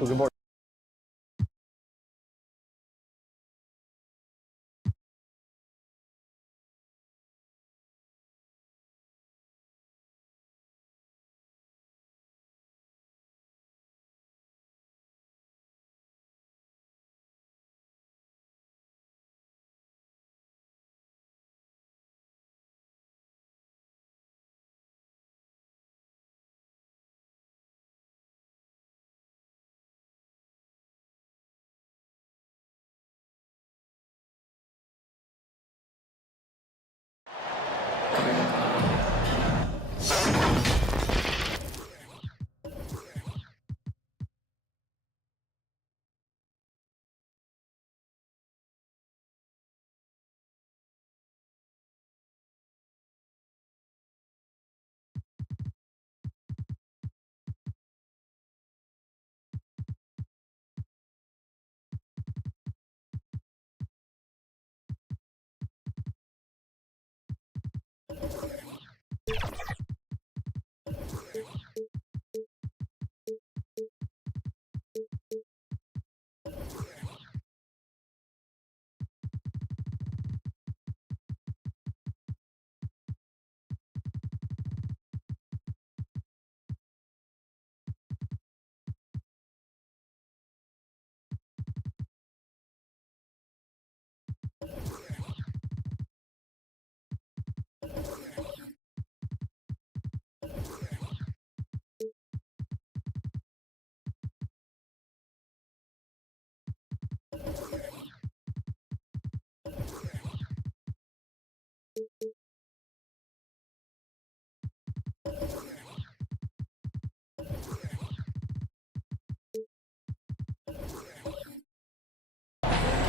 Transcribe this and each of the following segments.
Good morning.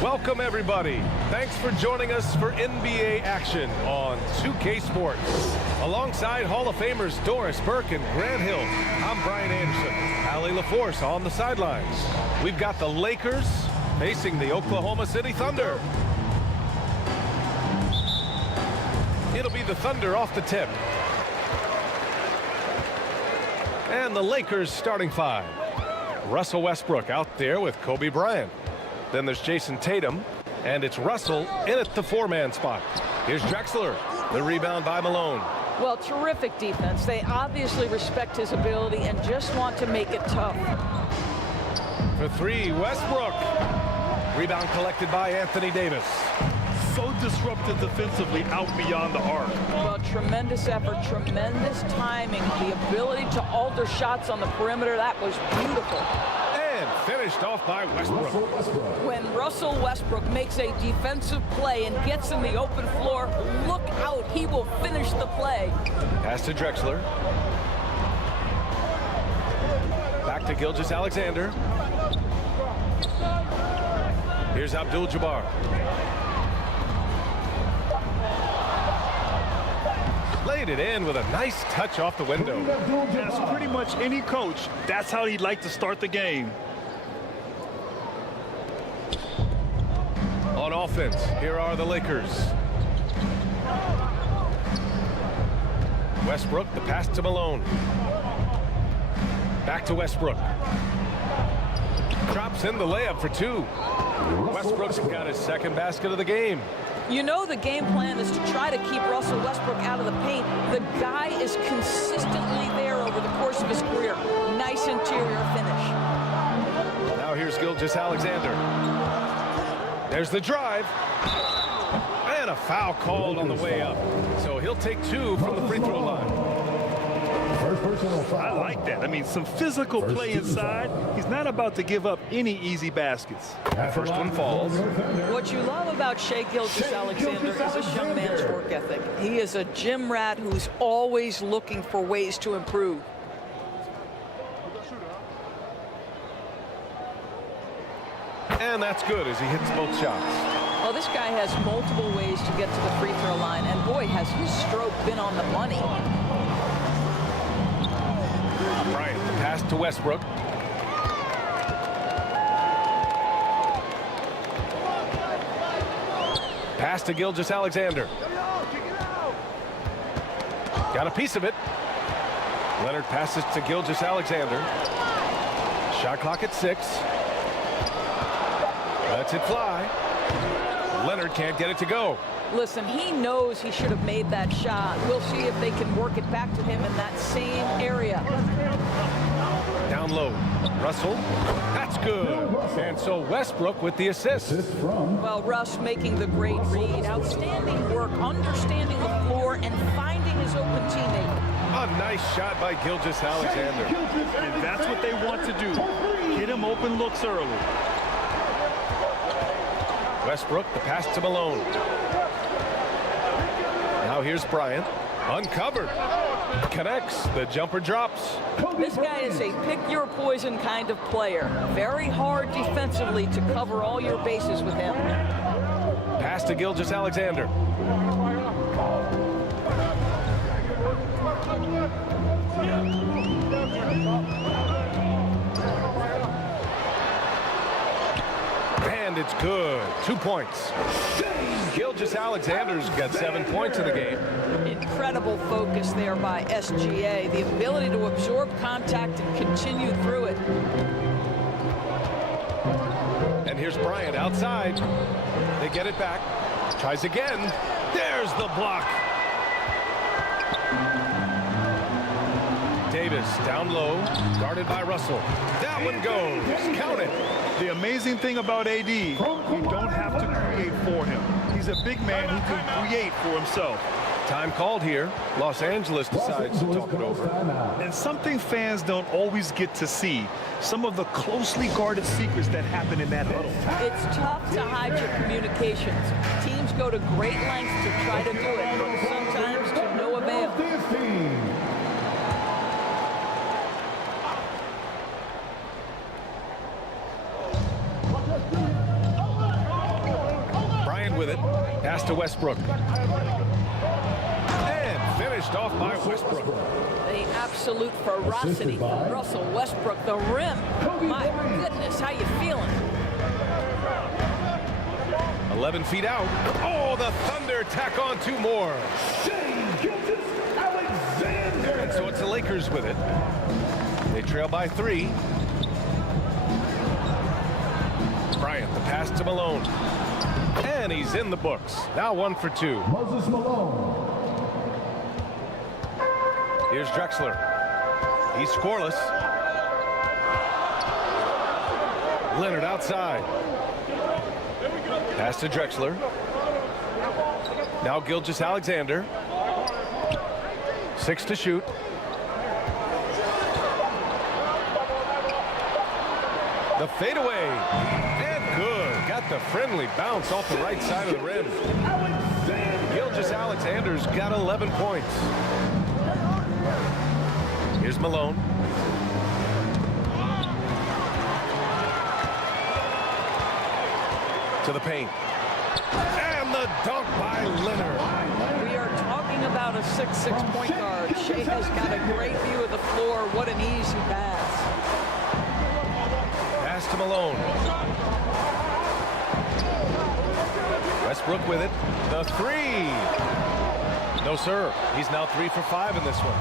Welcome everybody. Thanks for joining us for NBA action on 2K Sports. Alongside Hall of Famers Doris Burke and Grant Hill, I'm Brian Anderson. Allie LaForce on the sidelines. We've got the Lakers facing the Oklahoma City Thunder. It'll be the Thunder off the tip. And the Lakers starting five. Russell Westbrook out there with Kobe Bryant. Then there's Jason Tatum, and it's Russell in at the four-man spot. Here's Drexler, the rebound by Malone. Well, terrific defense. They obviously respect his ability and just want to make it tough. For three, Westbrook. Rebound collected by Anthony Davis. So disruptive defensively out beyond the arc. Well, tremendous effort, tremendous timing, the ability to alter shots on the perimeter. That was beautiful. Finished off by Westbrook. When Russell Westbrook makes a defensive play and gets in the open floor, look out, he will finish the play. Pass to Drexler. Back to Gilgeous-Alexander. Here's Abdul-Jabbar. Laid it in with a nice touch off the window. As pretty much any coach, that's how he'd like to start the game. On offense, here are the Lakers. Westbrook, the pass to Malone. Back to Westbrook. Drops in the layup for two. Westbrook's got his second basket of the game. You know the game plan is to try to keep Russell Westbrook out of the paint. The guy is consistently there over the course of his career. Nice interior finish. Now here's Gilgeous-Alexander. There's the drive. And a foul called on the way up. So he'll take two from the free throw line. I like that. I mean, some physical play inside. He's not about to give up any easy baskets. First one falls. What you love about Shai Gilgeous-Alexander is this young man's work ethic. He is a gym rat who's always looking for ways to improve. And that's good as he hits both shots. Well, this guy has multiple ways to get to the free throw line, and boy, has his stroke been on the money. Bryant, the pass to Westbrook. Pass to Gilgeous-Alexander. Got a piece of it. Leonard passes to Gilgeous-Alexander. Shot clock at 6. Lets it fly. Leonard can't get it to go. Listen, he knows he should have made that shot. We'll see if they can work it back to him in that same area. Down low. Russell. That's good. And so Westbrook with the assist. Well, Russ making the great read. Outstanding work, understanding the floor, and finding his open teammate. A nice shot by Gilgeous-Alexander. And that's what they want to do. Get him open looks early. Westbrook, the pass to Malone. Now here's Bryant. Uncovered. Connects. The jumper drops. This guy is a pick-your-poison kind of player. Very hard defensively to cover all your bases with him. Pass to Gilgeous-Alexander. And it's good. 2 points. Gilgeous-Alexander's got 7 points in the game. Incredible focus there by SGA. The ability to absorb contact and continue through it. And here's Bryant outside. They get it back. Tries again. There's the block. Davis down low, guarded by Russell. That one goes. Count it. The amazing thing about AD, you don't have to create for him. He's a big man who can create for himself. Time called here. Los Angeles decides to talk it over. And something fans don't always get to see, some of the closely guarded secrets that happen in that huddle. It's tough to hide your communications. Teams go to great lengths to try to do it, but sometimes to no avail. With it, pass to Westbrook. And finished off by Westbrook. The absolute ferocity from Russell Westbrook. The rim. My goodness, how you feeling? 11 feet out. Oh, the Thunder tack on 2 more. And so it's the Lakers with it. They trail by 3. Bryant, the pass to Malone. And he's in the books. Now 1 for 2. Moses Malone. Here's Drexler. He's scoreless. Leonard outside. Pass to Drexler. Now Gilgeous-Alexander. 6 to shoot. The fadeaway. And good. Got the friendly bounce off the right side of the rim. Gilgeous-Alexander's got 11 points. Here's Malone. To the paint. And the dunk by Leonard. We are talking about a 6'6" point guard. Shea has got a great view of the floor. What an easy pass. Pass to Malone. Westbrook with it. The 3. No, sir. He's now 3 for 5 in this one.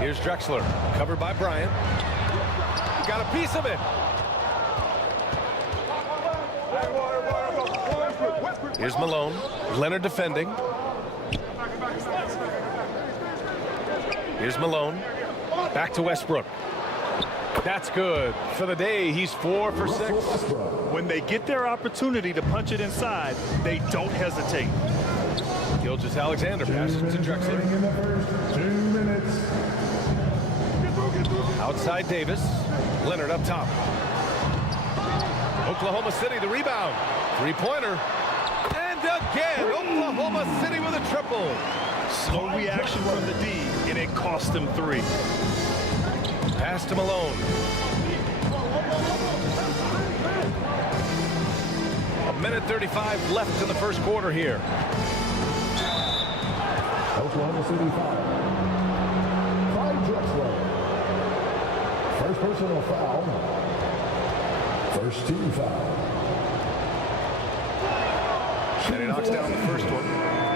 Here's Drexler. Covered by Bryant. Got a piece of it. Here's Malone. Leonard defending. Here's Malone. Back to Westbrook. That's good. For the day, he's 4 for 6. When they get their opportunity to punch it inside, they don't hesitate. Gilgeous-Alexander passes to Drexler. 2 minutes. Outside Davis. Leonard up top. Oklahoma City the rebound. 3-pointer. And again, Oklahoma City with a triple. Slow reaction from the D, and it cost them 3. Pass to Malone. A minute 35 left in the first quarter here. Oklahoma City foul. Clyde Drexler. First personal foul. First team foul. And he knocks down the first one.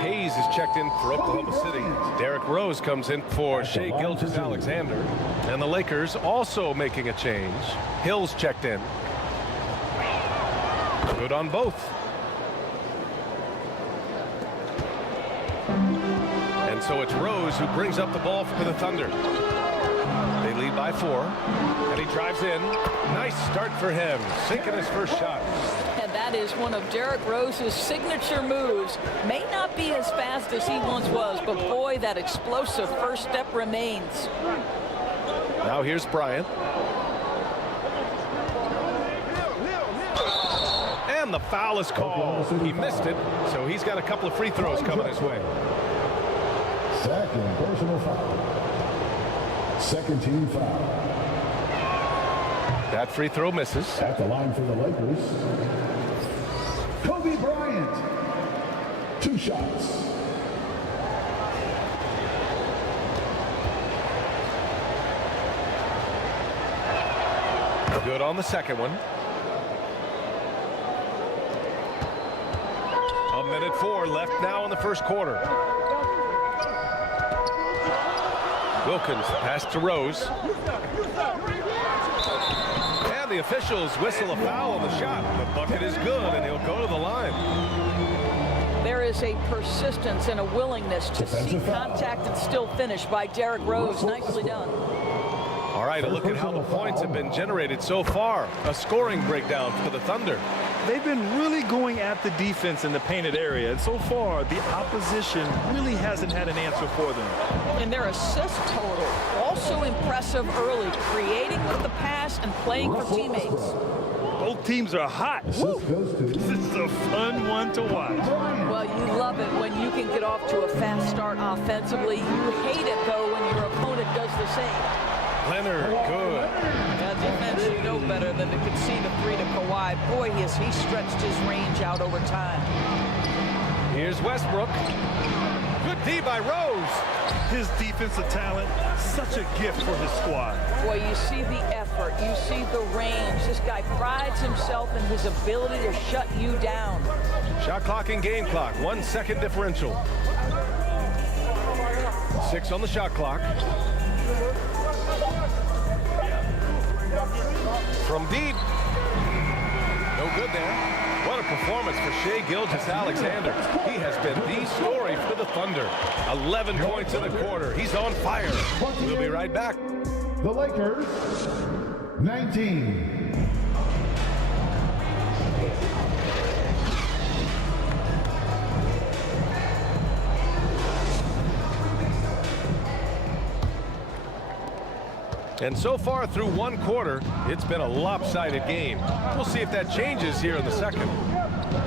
Hayes Freeze is checked in for Oklahoma City. Derrick Rose comes in for Shai Gilgeous-Alexander. And the Lakers also making a change. Hill's checked in. Good on both. And so it's Rose who brings up the ball for the Thunder. They lead by 4. And he drives in. Nice start for him. Sinking his first shot. And that is one of Derrick Rose's signature moves. May not be as fast as he once was, but boy, that explosive first step remains. Now here's Bryant. And the foul is called. He missed it, so he's got a couple of free throws coming his way. Second personal foul. Second team foul. That free throw misses. At the line for the Lakers, Kobe Bryant. 2 shots. Good on the second one. 1:04 left now in the first quarter. Wilkins pass to Rose. And the officials whistle a foul on the shot. The bucket is good, and he'll go to the line. There is a persistence and a willingness to see contact and still finish by Derrick Rose. Nicely done. All right, a look at how the points have been generated so far. A scoring breakdown for the Thunder. They've been really going at the defense in the painted area, and so far the opposition really hasn't had an answer for them. And their assist total also impressive early, creating with the pass and playing for teammates. Both teams are hot. Woo! This is a fun one to watch. Well, you love it when you can get off to a fast start offensively. You hate it, though, when your opponent does the same. Leonard, good. Now, defense, you know better than to concede a 3 to Kawhi. Boy, he stretched his range out over time. Here's Westbrook. Good D by Rose. His defensive talent, such a gift for his squad. Boy, you see the effort, you see the range. This guy prides himself in his ability to shut you down. Shot clock and game clock, 1 second differential. 6 on the shot clock. From deep. No good there. What a performance for Shai Gilgeous-Alexander. He has been the story for the Thunder. 11 points in the quarter. He's on fire. We'll be right back. The Lakers, 19. And so far through 1 quarter, it's been a lopsided game. We'll see if that changes here in the second.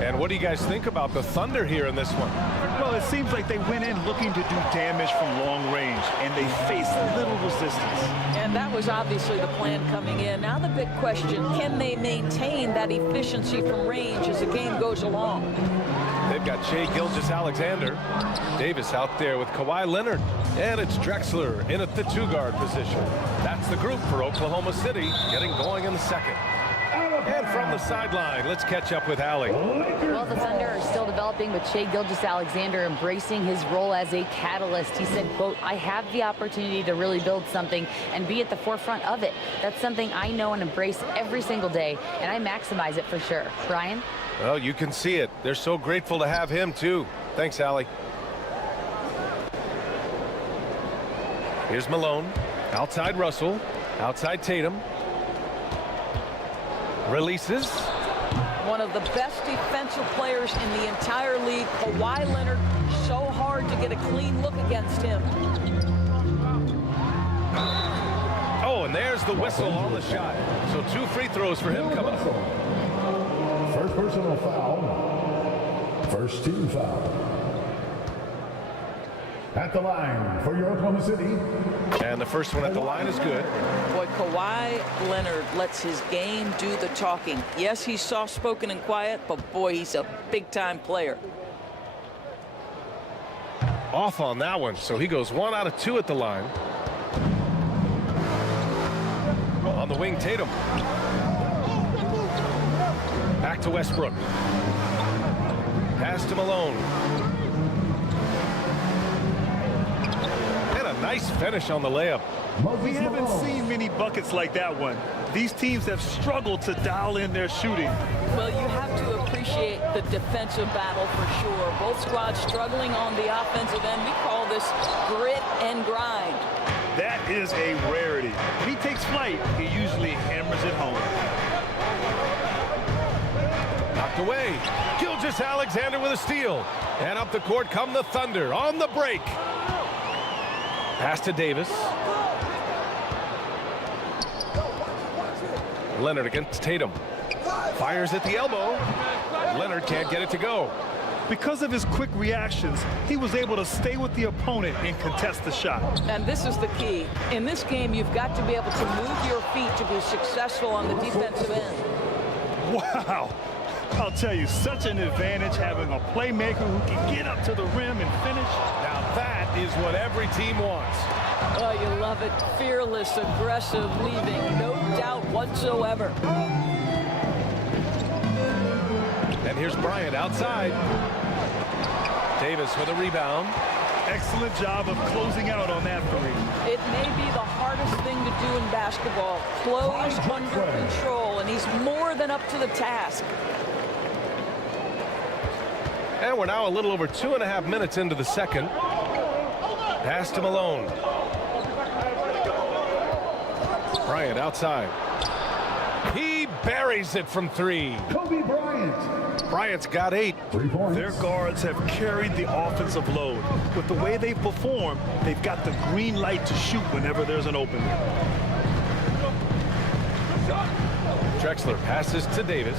And what do you guys think about the Thunder here in this one? Well, it seems like they went in looking to do damage from long range, and they faced little resistance. And that was obviously the plan coming in. Now the big question, can they maintain that efficiency from range as the game goes along? They've got Shai Gilgeous-Alexander. Davis out there with Kawhi Leonard. And it's Drexler in at the 2-guard position. That's the group for Oklahoma City getting going in the second. And from the sideline, let's catch up with Allie. Well, the Thunder are still developing with Shai Gilgeous-Alexander embracing his role as a catalyst. He said, quote, "I have the opportunity to really build something and be at the forefront of it. That's something I know and embrace every single day, and I maximize it for sure." Brian? Well, you can see it. They're so grateful to have him, too. Thanks, Allie. Here's Malone. Outside Russell. Outside Tatum. Releases. One of the best defensive players in the entire league. Kawhi Leonard, so hard to get a clean look against him. Oh, and there's the whistle on the shot. So 2 free throws for him coming up. First personal foul. First team foul. At the line for your Oklahoma City. And the first one at the line is good. Boy, Kawhi Leonard lets his game do the talking. Yes, he's soft-spoken and quiet, but boy, he's a big-time player. Off on that one, so he goes 1 out of 2 at the line. On the wing, Tatum. Back to Westbrook. Pass to Malone. Nice finish on the layup. We haven't seen many buckets like that one. These teams have struggled to dial in their shooting. Well, you have to appreciate the defensive battle for sure. Both squads struggling on the offensive end. We call this grit and grind. That is a rarity. When he takes flight, he usually hammers it home. Knocked away. Gilgeous-Alexander with a steal. And up the court come the Thunder on the break. Pass to Davis. Leonard against Tatum. Fires at the elbow. Leonard can't get it to go. Because of his quick reactions, he was able to stay with the opponent and contest the shot. And this is the key. In this game, you've got to be able to move your feet to be successful on the defensive end. Wow. I'll tell you, such an advantage having a playmaker who can get up to the rim and finish. Now that is what every team wants. Oh, you love it. Fearless, aggressive, leaving no doubt whatsoever. And here's Bryant outside. Davis with a rebound. Excellent job of closing out on that three. It may be the hardest thing to do in basketball. Close under control, and he's more than up to the task. And we're now a little over 2.5 minutes into the second. Pass to Malone. Bryant outside. He buries it from three. Kobe Bryant. Bryant's got 8. 3 points. Their guards have carried the offensive load. With the way they perform, they've got the green light to shoot whenever there's an opening. Drexler passes to Davis.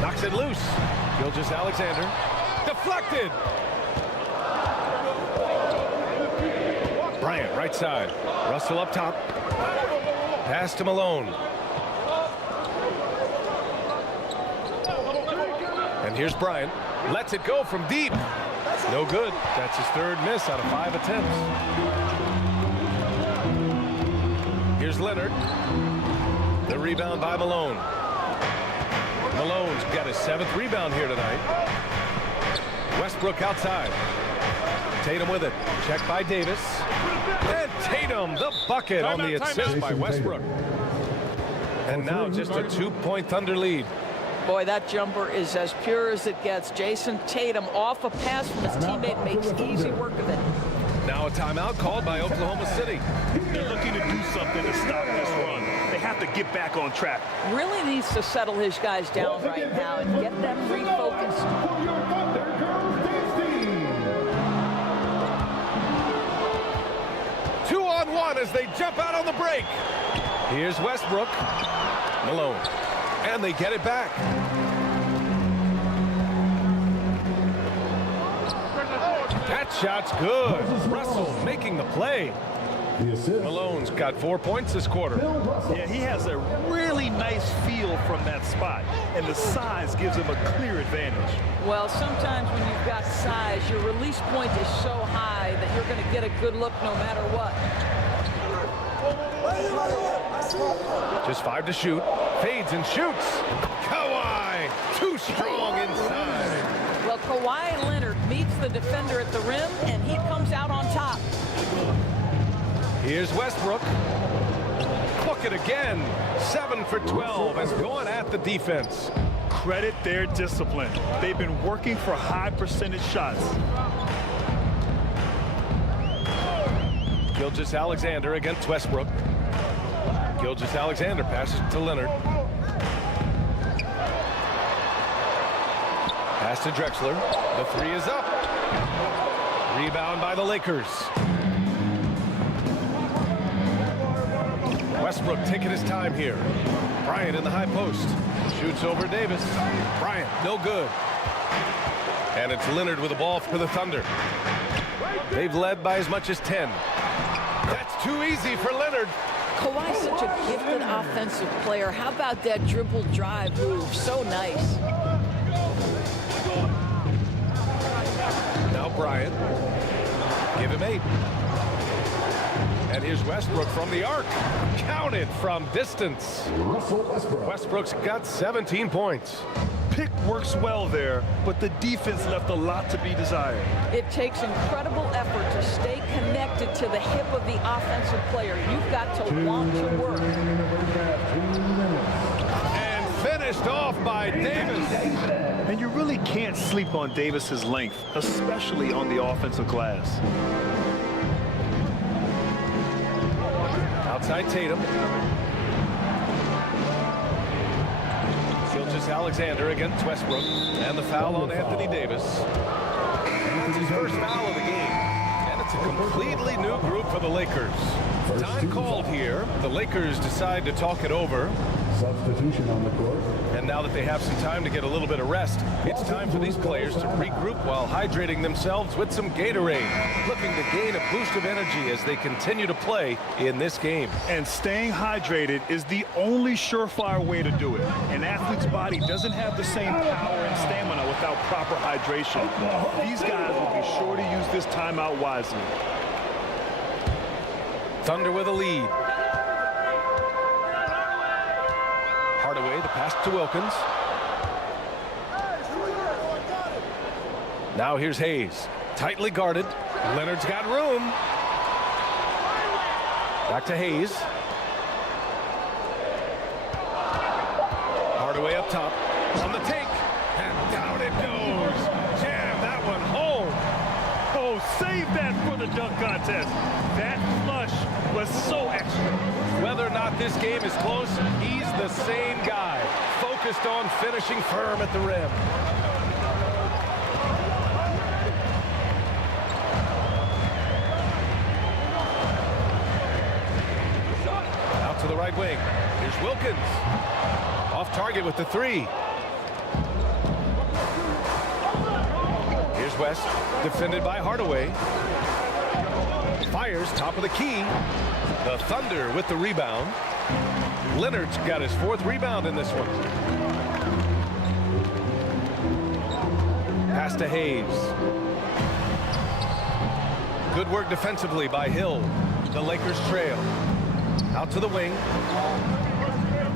Knocks it loose. Gilgeous-Alexander. Deflected. Bryant right side. Russell up top. Pass to Malone. And here's Bryant. Lets it go from deep. No good. That's his 3rd miss out of 5 attempts. Here's Leonard. The rebound by Malone. Malone's got his 7th rebound here tonight. Westbrook outside. Tatum with it. Check by Davis. And Tatum, the bucket on the assist by Westbrook. And now just a 2-point Thunder lead. Boy, that jumper is as pure as it gets. Jason Tatum off a pass from his teammate makes easy work of it. Now a timeout called by Oklahoma City. They're looking to do something to stop this run. They have to get back on track. Really needs to settle his guys down right now and get them refocused. For your Thunder girls this team. 2-on-1 as they jump out on the break. Here's Westbrook. Malone. And they get it back. That shot's good. Russell making the play. The assist. Malone's got 4 points this quarter. Bill Russell. Yeah, he has a really nice feel from that spot, and the size gives him a clear advantage. Well, sometimes when you've got size, your release point is so high that you're going to get a good look no matter what. Just 5 to shoot. Fades and shoots. Kawhi, too strong inside. Well, Kawhi Leonard meets the defender at the rim, and he comes out on top. Here's Westbrook. Book it again. 7 for 12 and going at the defense. Credit their discipline. They've been working for high percentage shots. Gilgeous-Alexander against Westbrook. Gilgeous-Alexander passes to Leonard. Pass to Drexler. The 3 is up. Rebound by the Lakers. Westbrook taking his time here. Bryant in the high post. Shoots over Davis. Bryant, no good. And it's Leonard with the ball for the Thunder. They've led by as much as 10. That's too easy for Leonard. Kawhi's such a gifted offensive player. How about that dribble drive move? So nice. Now Bryant. Give him 8. And here's Westbrook from the arc. Counted from distance. Russell Westbrook. Westbrook's got 17 points. pick works well there, but the defense left a lot to be desired. It takes incredible effort to stay connected to the hip of the offensive player. You've got to want to work. And finished off by Davis. And you really can't sleep on Davis's length, especially on the offensive glass. Outside Tatum. Alexander against Westbrook, and the foul on Anthony Davis. It's his first foul of the game, and it's a completely new group for the Lakers. Time called here. The Lakers decide to talk it over. Substitution on the court. And now that they have some time to get a little bit of rest, it's time for these players to regroup while hydrating themselves with some Gatorade, looking to gain a boost of energy as they continue to play in this game. And staying hydrated is the only surefire way to do it. An athlete's body doesn't have the same power and stamina without proper hydration. These guys will be sure to use this timeout wisely. Thunder with a lead. Hardaway, the pass to Wilkins. Now here's Hayes. Tightly guarded. Leonard's got room. Back to Hayes. Hardaway up top. On the take. And down it goes. Jam that one home. Oh, save that for the dunk contest. That flush was so extra. Whether or not this game is close, he's the same guy, focused on finishing firm at the rim. Out to the right wing. Here's Wilkins. Off target with the three. Here's West, defended by Hardaway. Fires, top of the key. The Thunder with the rebound. Leonard's got his fourth rebound in this one. Pass to Hayes. Good work defensively by Hill. The Lakers trail. Out to the wing.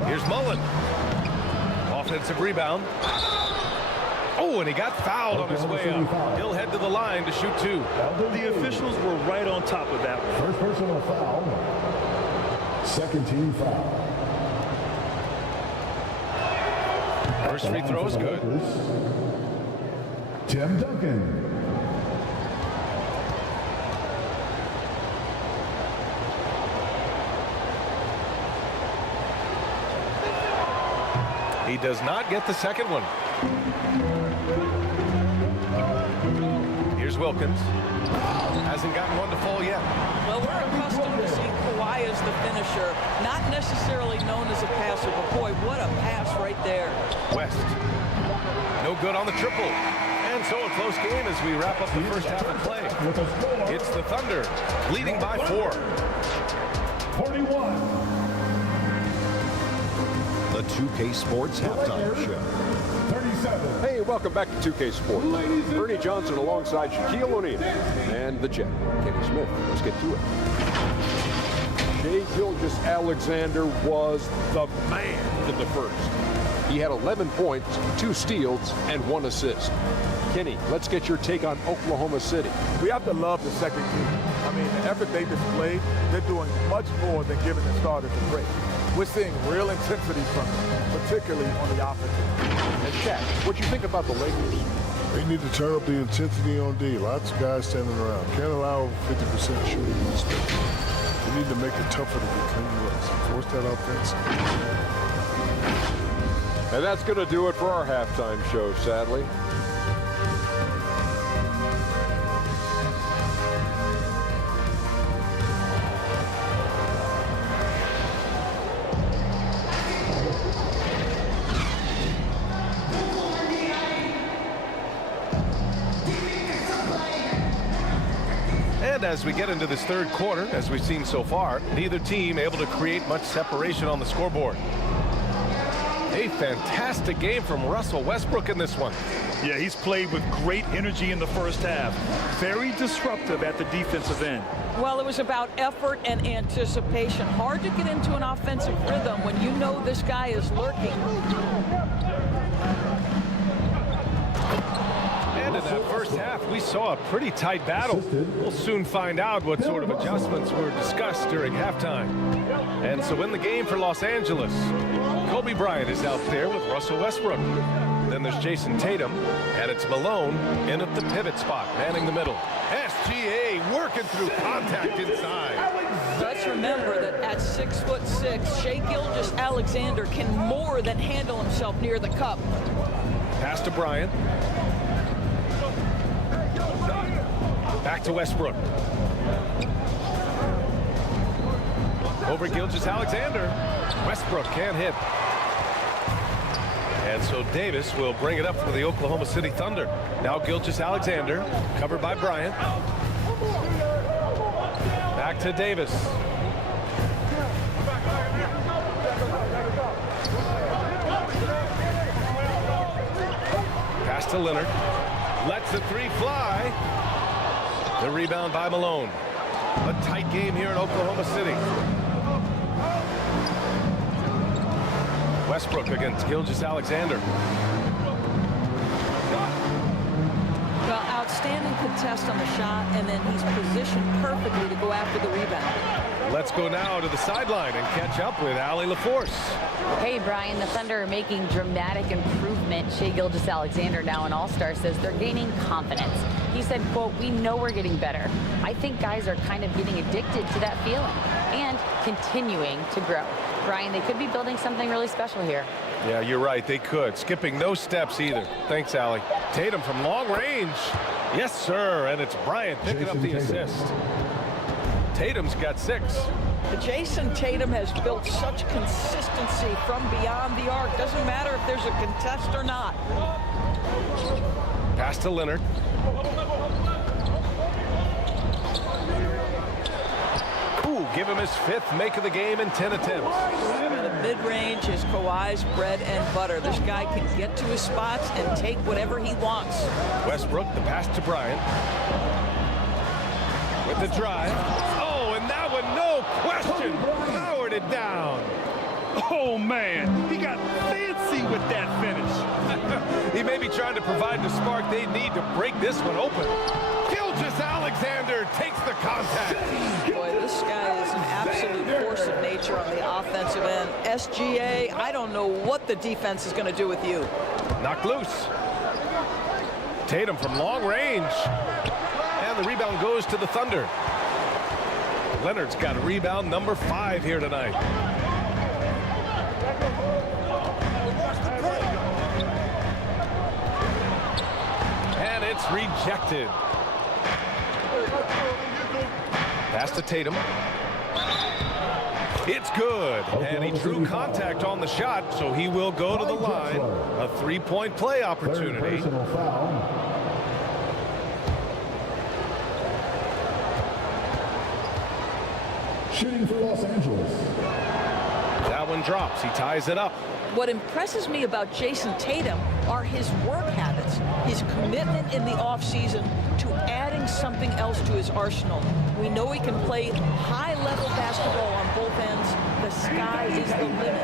Here's Mullen. Offensive rebound. Oh, and he got fouled on his way up. He'll head to the line to shoot two. The officials were right on top of that one. First personal foul. Second team foul. First free throw is good. Tim Duncan. He does not get the second one. Here's Wilkins. Hasn't gotten one to fall yet. Well, we're accustomed to seeing Kawhi as the finisher, not necessarily known as a passer, but boy, what a pass right there. West. No good on the triple. And so a close game as we wrap up the first half of play. It's the Thunder leading by 4. 41. The 2K Sports Halftime Show. 37. Hey, welcome back to 2K Sports. Bernie Johnson alongside Shaquille O'Neal and the Jet, Kenny Smith. Let's get to it. Shai Gilgeous-Alexander was the man in the first. He had 11 points, 2 steals, and 1 assist. Kenny, let's get your take on Oklahoma City. We have to love the second team. I mean, the effort they displayed, they're doing much more than giving the starters a break. We're seeing real intensity from them, particularly on the offensive. And Shaq, what you think about the Lakers? They need to turn up the intensity on D. Lots of guys standing around. Can't allow 50% shooting in this game. They need to make it tougher to get clean looks. Force that offense. And that's going to do it for our halftime show, sadly. And as we get into this third quarter, as we've seen so far, neither team able to create much separation on the scoreboard. A fantastic game from Russell Westbrook in this one. Yeah, he's played with great energy in the first half. Very disruptive at the defensive end. Well, it was about effort and anticipation. Hard to get into an offensive rhythm when you know this guy is lurking. in that first half, we saw a pretty tight battle. We'll soon find out what sort of adjustments were discussed during halftime. And so in the game for Los Angeles, Kobe Bryant is out there with Russell Westbrook. Then there's Jason Tatum, and it's Malone in at the pivot spot, manning the middle. SGA working through contact inside. Let's remember that at 6'6", Shai Gilgeous-Alexander can more than handle himself near the cup. Pass to Bryant. Back to Westbrook. Over Gilgeous-Alexander. Westbrook can't hit. And so Davis will bring it up for the Oklahoma City Thunder. Now Gilgeous-Alexander, covered by Bryant. Back to Davis. Pass to Leonard. Lets the three fly. The rebound by Malone. A tight game here in Oklahoma City. Westbrook against Gilgeous-Alexander. Well, outstanding contest on the shot, and then he's positioned perfectly to go after the rebound. Let's go now to the sideline and catch up with Allie LaForce. Hey, Brian, the Thunder are making dramatic improvement. Shai Gilgeous-Alexander, now an all-star, says they're gaining confidence. He said, quote, "We know we're getting better. I think guys are kind of getting addicted to that feeling and continuing to grow." Brian, they could be building something really special here. Yeah, you're right. They could. Skipping no steps either. Thanks, Allie. Tatum from long range. Yes, sir. And it's Bryant picking up the assist. Tatum's got 6. Jason Tatum has built such consistency from beyond the arc. Doesn't matter if there's a contest or not. Pass to Leonard. Ooh, give him his 5th make of the game in 10 attempts. The mid-range is Kawhi's bread and butter. This guy can get to his spots and take whatever he wants. Westbrook, the pass to Bryant. With the drive. Oh, and that one, no question, powered it down. Oh, man, he got fancy with that finish. He may be trying to provide the spark they need to break this one open. Gilgeous-Alexander takes the contact. Boy, this guy is an absolute force of nature on the offensive end. SGA, I don't know what the defense is going to do with you. Knocked loose. Tatum from long range. And the rebound goes to the Thunder. Leonard's got a rebound number 5 here tonight. And it's rejected. Pass to Tatum. It's good. And he drew contact on the shot, so he will go to the line. A 3-point play opportunity. Personal foul. Shooting for Los Angeles. That one drops. He ties it up. What impresses me about Jason Tatum are his work habits, his commitment in the offseason to adding something else to his arsenal. We know he can play high-level basketball on both ends. The sky is the limit.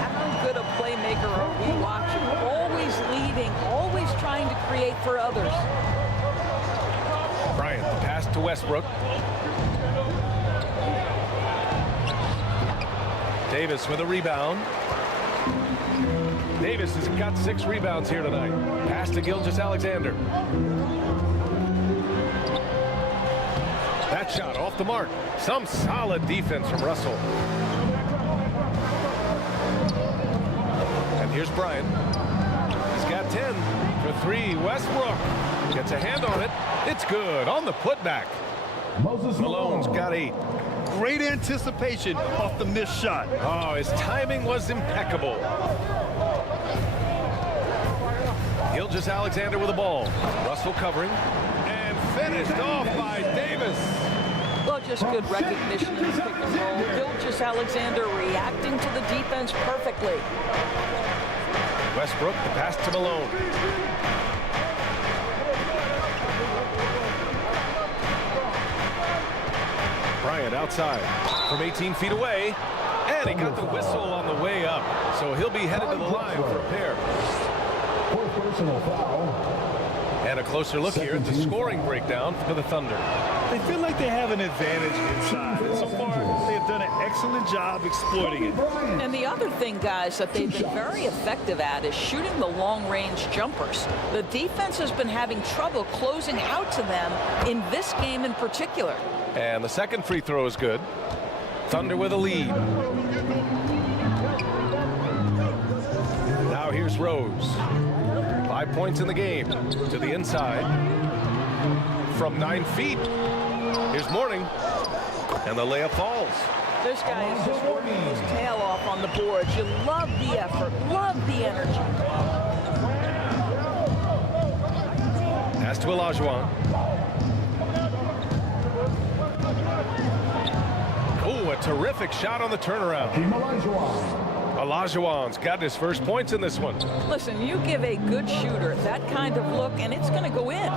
How good a playmaker are we watching? Always leading, always trying to create for others. Bryant, the pass to Westbrook. Davis with a rebound. Davis has got 6 rebounds here tonight. Pass to Gilgeous-Alexander. That shot off the mark. Some solid defense from Russell. And here's Bryant. He's got 10 for 3. Westbrook gets a hand on it. It's good on the putback. Malone's got 8. Great anticipation off the missed shot. Oh, his timing was impeccable. Gilgeous-Alexander with the ball. Russell covering. And finished off by Davis. Well, just good recognition in the pick and roll. Gilgeous-Alexander reacting to the defense perfectly. Westbrook, the pass to Malone. Bryant outside from 18 feet away. And he got the whistle on the way up. So he'll be headed to the line for a pair. Fourth personal foul. And a closer look here at the scoring breakdown for the Thunder. They feel like they have an advantage inside. And so far, they have done an excellent job exploiting it. And the other thing, guys, that they've been very effective at is shooting the long-range jumpers. The defense has been having trouble closing out to them in this game in particular. And the second free throw is good. Thunder with a lead. Now here's Rose. 5 points in the game. To the inside. From 9 feet. Here's Mourning. And the layup falls. This guy is just working his tail off on the boards. You love the effort, love the energy. Pass to OLAJUWON. Oh, a terrific shot on the turnaround. OLAJUWON's got his first points in this one. Listen, you give a good shooter that kind of look, and it's going to go in.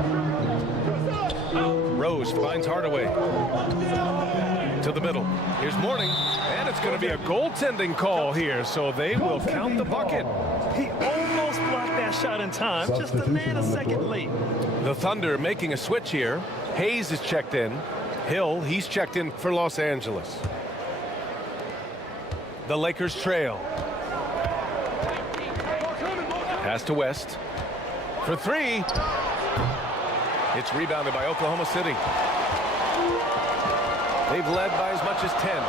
Rose finds Hardaway. To the middle. Here's Mourning. And it's going to be a goaltending call here, so they will count the bucket. He almost blocked that shot in time, just a nanosecond late. The Thunder making a switch here. Hayes is checked in. Hill, he's checked in for Los Angeles. The Lakers trail. Pass to West. For three. It's rebounded by Oklahoma City. They've led by as much as 10.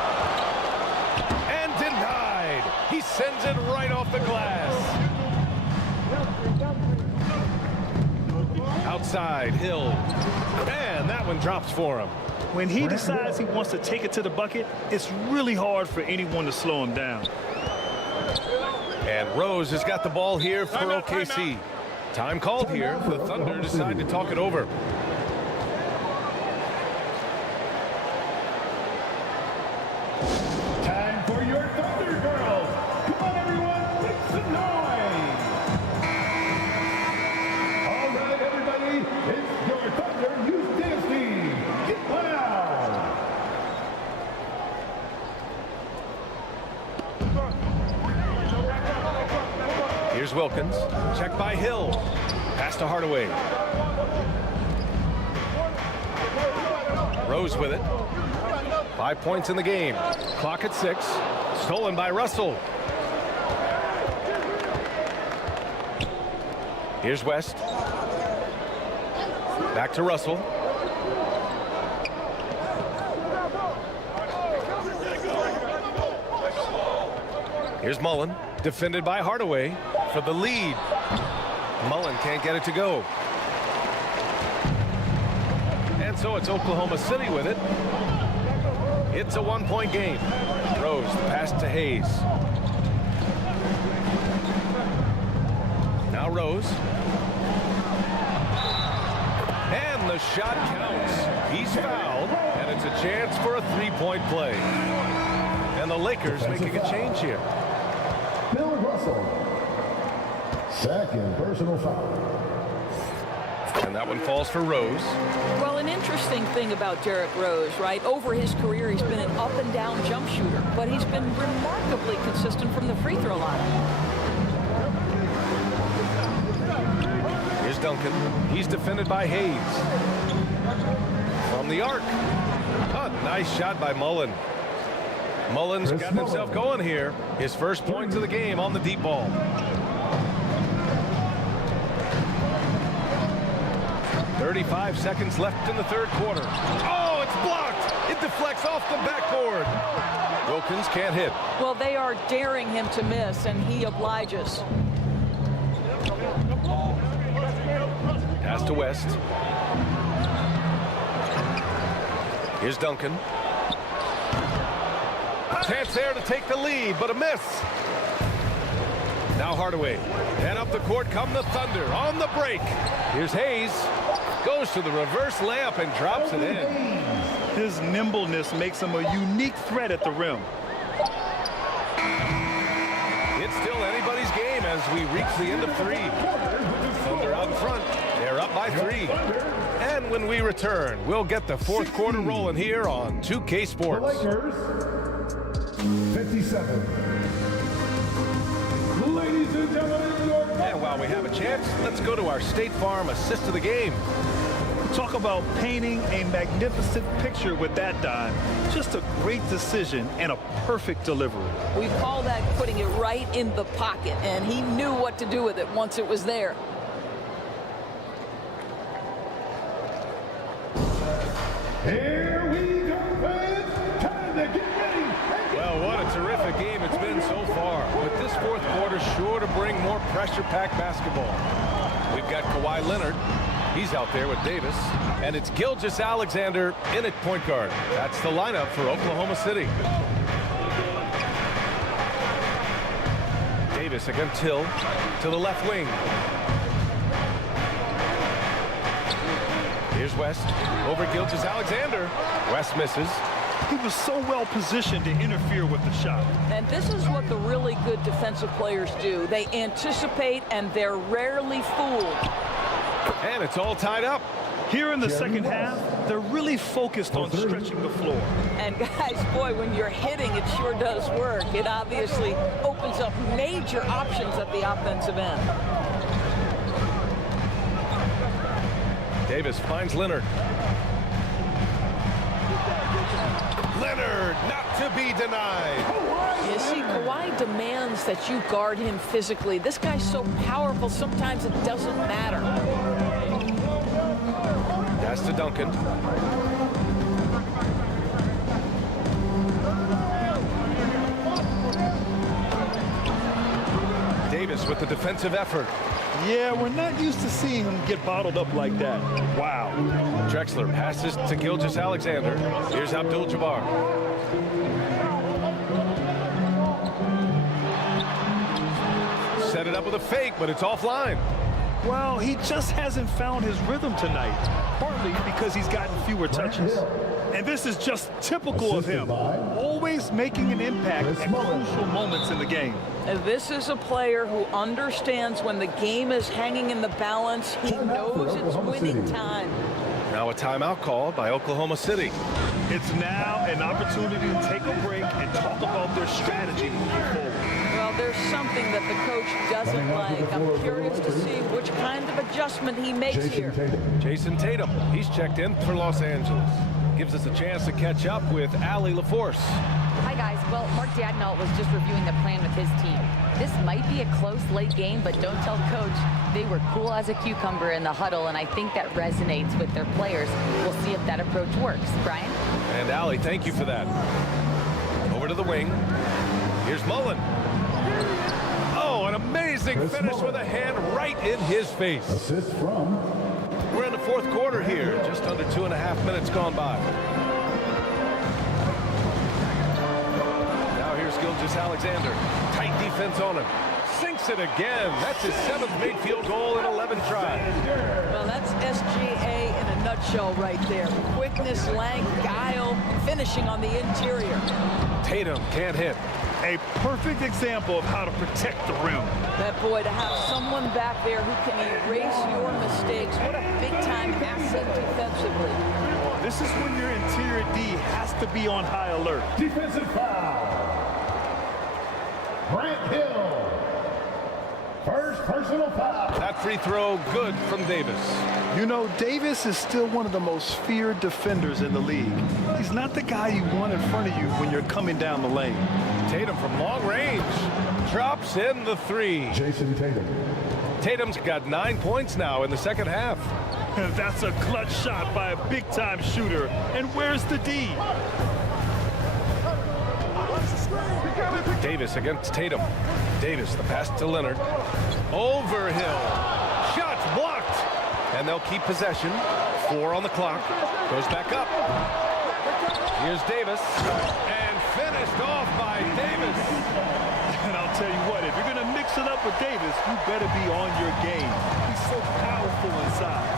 And denied. He sends it right off the glass. Outside, Hill. And that one drops for him. When he decides he wants to take it to the bucket, it's really hard for anyone to slow him down. And Rose has got the ball here for OKC. Time called here. The Thunder decide to talk it over. Time for your Thunder girls. Come on, everyone, make some noise. All right, everybody, it's your Thunder Youth Dance Team. Get loud. Here's Wilkins. Check by Hill. Pass to Hardaway. Rose with it. 5 points in the game. Clock at 6. Stolen by Russell. Here's West. Back to Russell. Here's MULLIN. Defended by Hardaway for the lead. MULLIN can't get it to go. And so it's Oklahoma City with it. It's a 1-point game. Rose, the pass to Hayes. Now Rose. And the shot counts. He's fouled, and it's a chance for a 3-point play. And the Lakers making a change here. Bill Russell. Second personal foul. And that one falls for Rose. Well, an interesting thing about Derrick Rose, right? Over his career, he's been an up-and-down jump shooter, but he's been remarkably consistent from the free throw line. Here's Duncan. He's defended by Hayes. From the arc. A nice shot by MULLIN. Mullin's got himself going here. His first points of the game on the deep ball. "35 seconds left in the third quarter. Oh, it's blocked. It deflects off the backboard. Wilkins can't hit. Well, they are daring him to miss, and he obliges. Pass to West. Here's Duncan. Chance there to take the lead, but a miss. Now Hardaway. And up the court come the Thunder on the break. Here's Hayes. Goes to the reverse layup and drops it in. His nimbleness makes him a unique threat at the rim. It's still anybody's game as we reach the end of 3. Thunder out in front. They're up by 3. And when we return, we'll get the fourth quarter rolling here on 2K Sports. The Lakers, 57. Ladies and gentlemen, your And while we have a chance, let's go to our State Farm assist of the game. Talk about painting a magnificent picture with that dime. Just a great decision and a perfect delivery. We call that putting it right in the pocket, and he knew what to do with it once it was there. Here we go, fans. Time to get ready. Well, what a terrific game it's been so far. But this fourth quarter sure to bring more pressure-packed basketball. We've got Kawhi Leonard. He's out there with Davis. And it's Gilgeous-Alexander in at point guard. That's the lineup for Oklahoma City. Davis against Hill to the left wing. Here's West over Gilgeous-Alexander. West misses. He was so well positioned to interfere with the shot. And this is what the really good defensive players do. They anticipate, and they're rarely fooled. And it's all tied up. Here in the second half, they're really focused on stretching the floor. And guys, boy, when you're hitting, it sure does work. It obviously opens up major options at the offensive end. Davis finds Leonard. Leonard, not to be denied. You see, Kawhi demands that you guard him physically. This guy's so powerful, sometimes it doesn't matter. That's to Duncan. Davis with the defensive effort. Yeah, we're not used to seeing him get bottled up like that. Wow. Drexler passes to Gilgeous-Alexander. Here's Abdul-Jabbar. Set it up with a fake, but it's offline. Well, he just hasn't found his rhythm tonight, partly because he's gotten fewer touches. And this is just typical of him, always making an impact at crucial moments in the game. And this is a player who understands when the game is hanging in the balance. He knows it's winning time. Now a timeout called by Oklahoma City. It's now an opportunity to take a break and talk about their strategy moving forward. Well, there's something that the coach doesn't like. I'm curious to see which kind of adjustment he makes here. Jayson Tatum, he's checked in for Los Angeles. Gives us a chance to catch up with Allie LaForce. Hi, guys. Well, Mark Daigneault was just reviewing the plan with his team. This might be a close late game, but don't tell coach. They were cool as a cucumber in the huddle, and I think that resonates with their players. We'll see if that approach works. Brian? And Allie, thank you for that. Over to the wing. Here's Mullen. Oh, an amazing finish with a hand right in his face. Assist from. We're in the fourth quarter here. Just under 2.5 minutes gone by. Now here's Gilgeous-Alexander. Tight defense on him. Sinks it again. That's his 7th made field goal in 11 tries. Well, that's SGA in a nutshell right there. Quickness, length, guile, finishing on the interior. Tatum can't hit. A perfect example of how to protect the rim. That boy, to have someone back there who can erase your mistakes. What a big-time asset defensively. This is when your interior D has to be on high alert. Defensive foul. Grant Hill. First personal foul. That free throw good from Davis. You know, Davis is still one of the most feared defenders in the league. He's not the guy you want in front of you when you're coming down the lane. Tatum from long range. Drops in the 3. Jayson Tatum. Tatum's got 9 points now in the second half. That's a clutch shot by a big-time shooter. And where's the D? Davis against Tatum. Davis, the pass to Leonard. Over Hill. Shots blocked. And they'll keep possession. 4 on the clock. Goes back up. Here's Davis. And finished off by Davis. And I'll tell you what, if you're going to mix it up with Davis, you better be on your game. He's so powerful inside.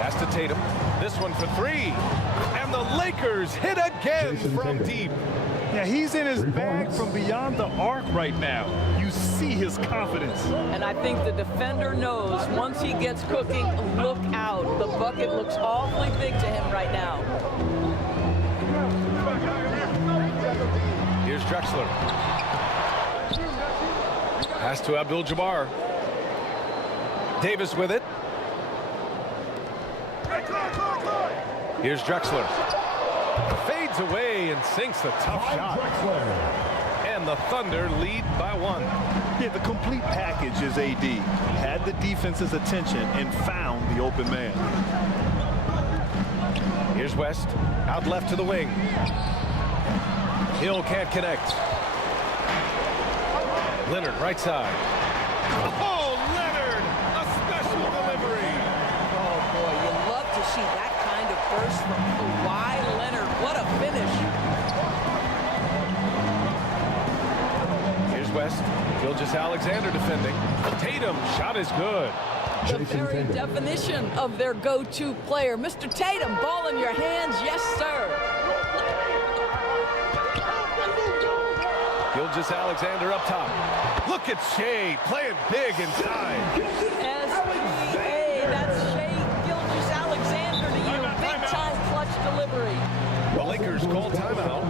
Pass to Tatum. This one for 3. And the Lakers hit again from deep. Yeah, he's in his bag from beyond the arc right now. You see his confidence. And I think the defender knows once he gets cooking, look out. The bucket looks awfully big to him right now. Here's Drexler. Pass to Abdul-Jabbar. Davis with it. Here's Drexler. Fades away and sinks a tough shot. And the Thunder lead by 1. Yeah, the complete package is AD. Had the defense's attention and found the open man. Here's West. Out left to the wing. Hill can't connect. Leonard, right side. Oh, Leonard! A special delivery. Oh, boy, you love to see that kind of burst from Kawhi Leonard. What a finish. Here's West. Gilgeous-Alexander defending. Tatum, shot is good. The very definition of their go-to player. Mr. Tatum, ball in your hands. Yes, sir. Gilgeous-Alexander up top. Look at Shea playing big inside. SBA, that's Shea Gilgeous-Alexander to you. Big-time clutch delivery. The Lakers call timeout.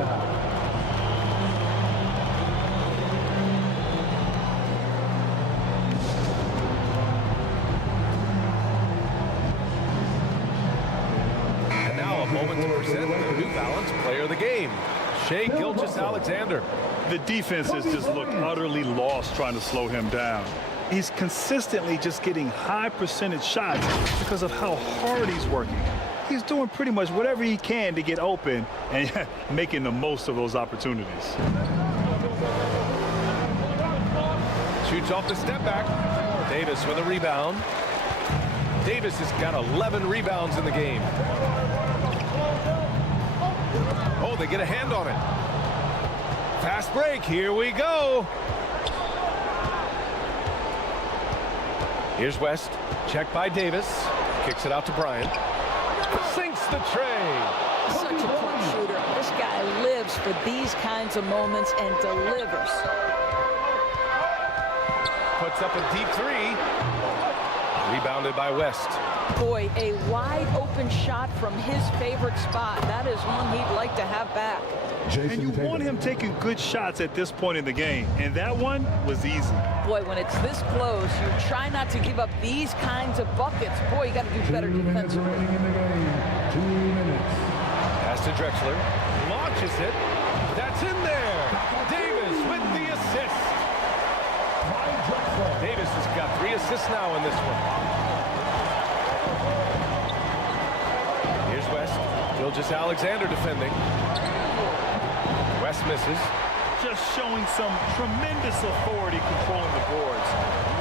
And now a moment to present the New Balance Player of the Game, Shea Gilgeous-Alexander. The defense has just looked utterly lost trying to slow him down. He's consistently just getting high percentage shots because of how hard he's working. He's doing pretty much whatever he can to get open and making the most of those opportunities. Shoots off the step back. Davis with a rebound. Davis has got 11 rebounds in the game. Oh, they get a hand on it. Fast break, here we go. Here's West, checked by Davis. Kicks it out to Bryant. Sinks the tray. Such a quick shooter. This guy lives for these kinds of moments and delivers. Puts up a deep 3. Rebounded by West. Boy, a wide open shot from his favorite spot. That is one he'd like to have back. And you want him taking good shots at this point in the game, and that one was easy. Boy, when it's this close, you try not to give up these kinds of buckets. Boy, you got to do better defensively. 2 minutes. Pass to Drexler. Launches it. That's in there. Davis with the assist. Davis has got 3 assists now in this one. Here's West. Gilgeous-Alexander defending. West misses. Just showing some tremendous authority controlling the boards.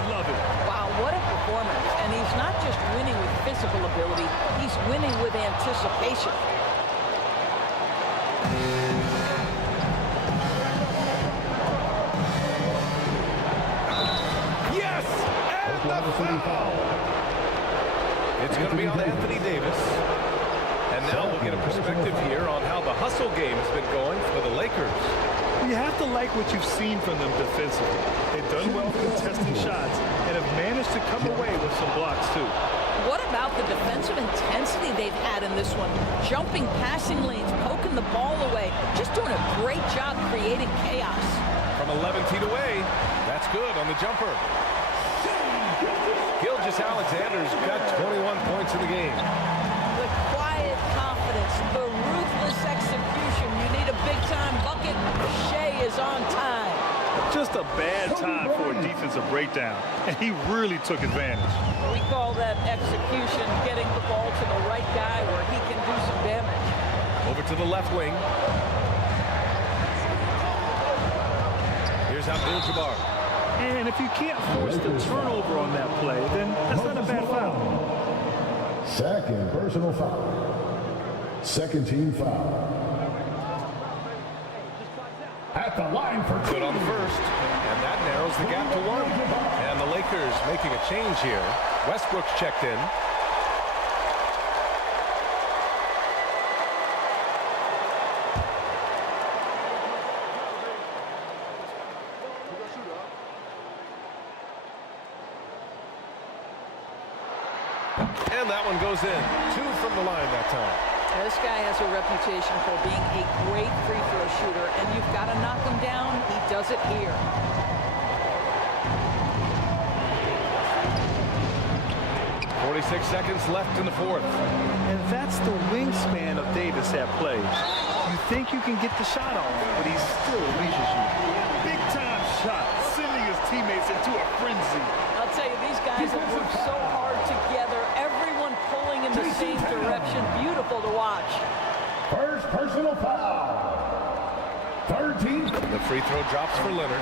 Love it. Wow, what a performance. And he's not just winning with physical ability, he's winning with anticipation. Yes! And the foul! It's going to be on Anthony Davis. And now we'll get a perspective here on how the hustle game has been going for the Lakers. You have to like what you've seen from them defensively. They've done well contesting shots and have managed to come away with some blocks too. What about the defensive intensity they've had in this one? Jumping passing lanes, poking the ball away, just doing a great job creating chaos. From 11 feet away, that's good on the jumper. Gilgeous-Alexander's got 21 points in the game. The quiet confidence, the ruthless execution. You need a big-time bucket. Shea is on time. Just a bad time for a defensive breakdown, and he really took advantage. We call that execution, getting the ball to the right guy where he can do some damage. Over to the left wing. Here's Abdul-Jabbar. And if you can't force the turnover on that play, then that's not a bad foul. Second personal foul. Second team foul. At the line for Good on the first, and that narrows the gap to 1. And the Lakers making a change here. Westbrook's checked in. And that one goes in. 2 from the line that time. This guy has a reputation for being a great free throw shooter, and you've got to knock him down. He does it here. 26 seconds left in the fourth. And that's the wingspan of Davis at plays. You think you can get the shot off, but he still reaches you. Big time shot, sending his teammates into a frenzy. I'll tell you, these guys have worked so hard together. Everyone pulling in the same direction. Beautiful to watch. First personal foul. Third team. The free throw drops for Leonard.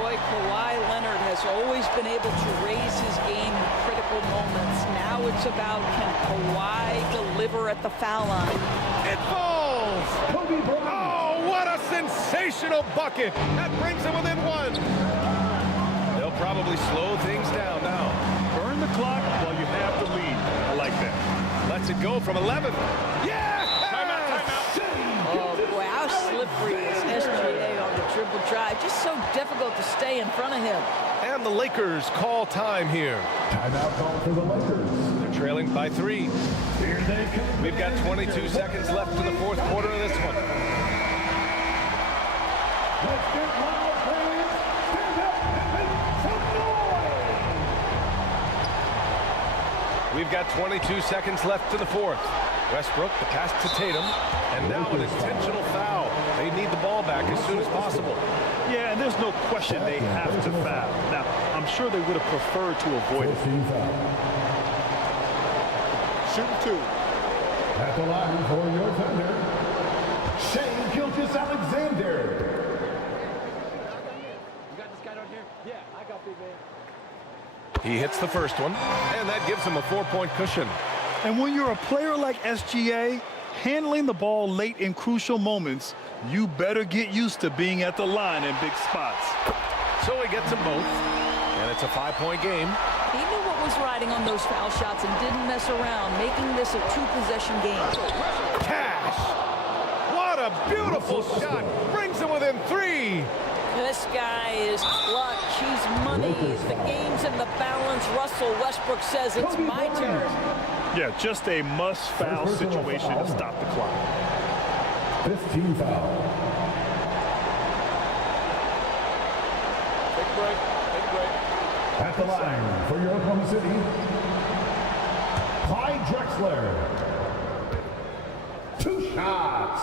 Boy, Kawhi Leonard has always been able to raise his game in critical moments. Now it's about, can Kawhi deliver at the foul line? It falls! Kobe Bryant. Oh, what a sensational bucket! That brings him within one. They'll probably slow things down now. Burn the clock while you have the lead. I like that. Lets it go from 11. Yeah! Oh, boy, how slippery is SGA on the dribble drive. Just so difficult to stay in front of him. And the Lakers call time here. Timeout call for the Lakers. They're trailing by 3. Here they come. We've got 22 seconds left in the fourth quarter of this one. Let's get loud, fans. Stand up and make some noise. We've got 22 seconds left in the fourth. Westbrook, the pass to Tatum, and now an intentional foul. They need the ball back as soon as possible. Yeah, and there's no question they have to foul. Now, I'm sure they would have preferred to avoid it. Shooting 2. At the line for your Thunder, Shane Gilgeous-Alexander. You got this guy down here? Yeah, I got big man. He hits the first one, and that gives him a 4-point cushion. And when you're a player like SGA, handling the ball late in crucial moments, you better get used to being at the line in big spots. So he gets them both, and it's a 5-point game. He knew what was riding on those foul shots and didn't mess around, making this a 2-possession game. Cash! What a beautiful shot! Brings him within 3. This guy is clutch. He's money. The game's in the balance. Russell Westbrook says it's my turn. Yeah, just a must-foul situation to stop the clock. 15 foul. Take a break. Take a break. At the line for your Oklahoma City, Clyde Drexler. 2 shots.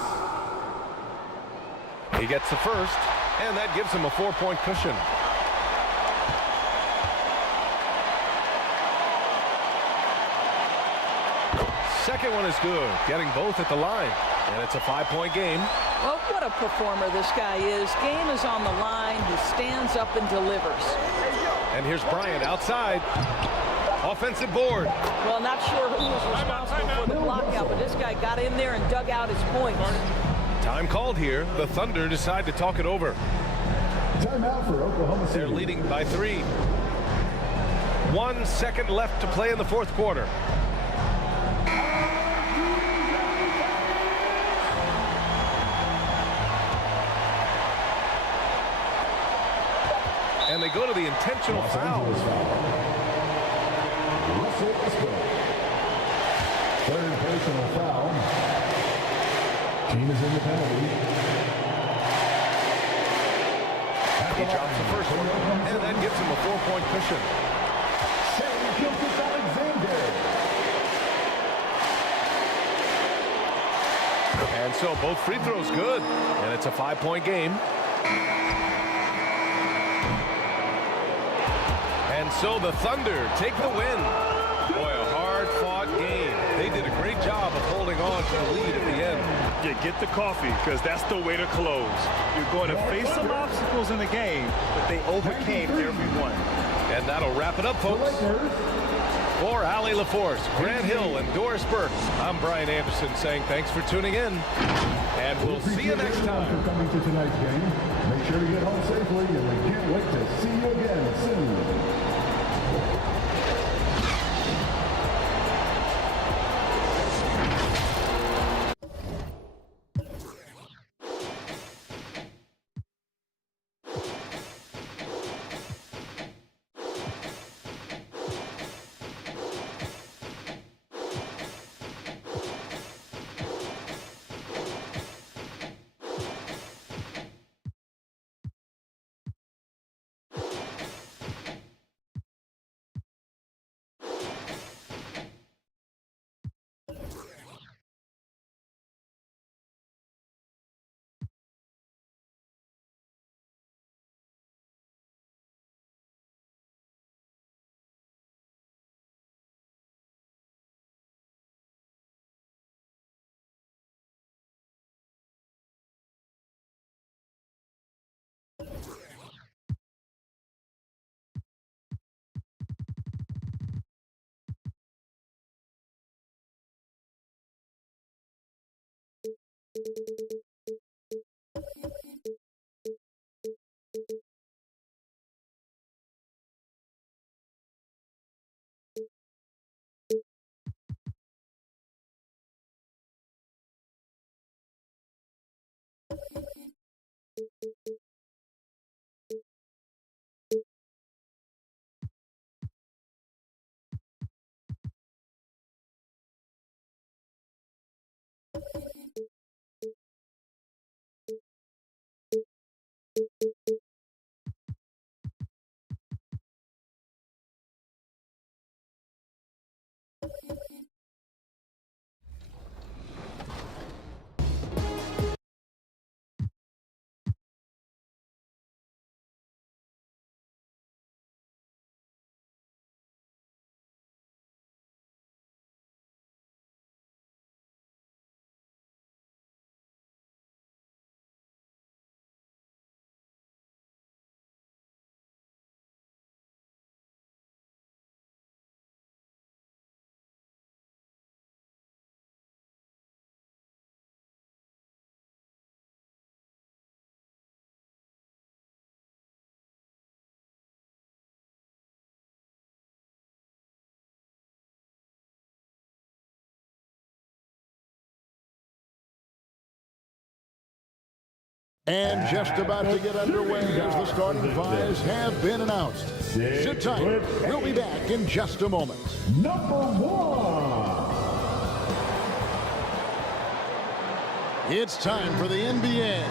He gets the first, and that gives him a 4-point cushion. Second one is good, getting both at the line, and it's a 5-point game. Well, what a performer this guy is. Game is on the line. He stands up and delivers. And here's Bryant outside. Offensive board. Well, not sure who was responsible for the blockout, but this guy got in there and dug out his points. Time called here. The Thunder decide to talk it over. Timeout for Oklahoma City. They're leading by 3. 1 second left to play in the fourth quarter. And they go to the intentional foul. Russell Westbrook. Third personal foul. Team is in the penalty. He drops the first one, and that gives him a 4-point cushion. Shane Gilgeous-Alexander. And so both free throws good, and it's a 5-point game. And so the Thunder take the win. Boy, a hard-fought game. They did a great job of holding on to the lead at the end. Yeah, get the coffee, because that's the way to close. You're going to face some obstacles in the game, but they overcame every one. And that'll wrap it up, folks. For Allie LaForce, Grant Hill, and Doris Burke, I'm Brian Anderson saying thanks for tuning in. And we'll see you next time. For coming to tonight's game. Make sure to get home safely, and we can't wait to see you again soon. And just about to get underway as the starting fives have been announced. Sit tight. We'll be back in just a moment. Number 1. It's time for the NBA.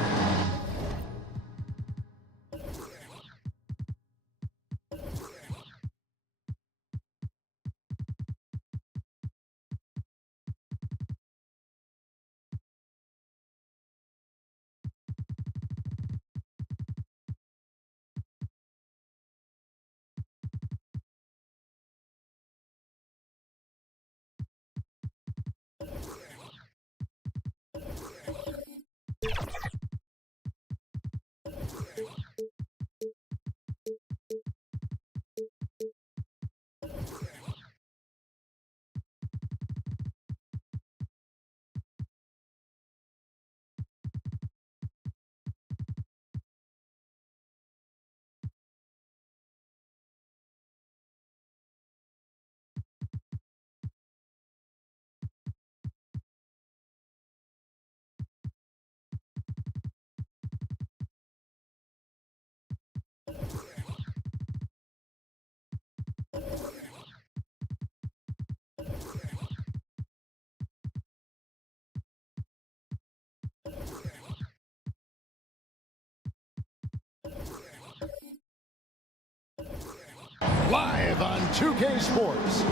Live on 2K Sports.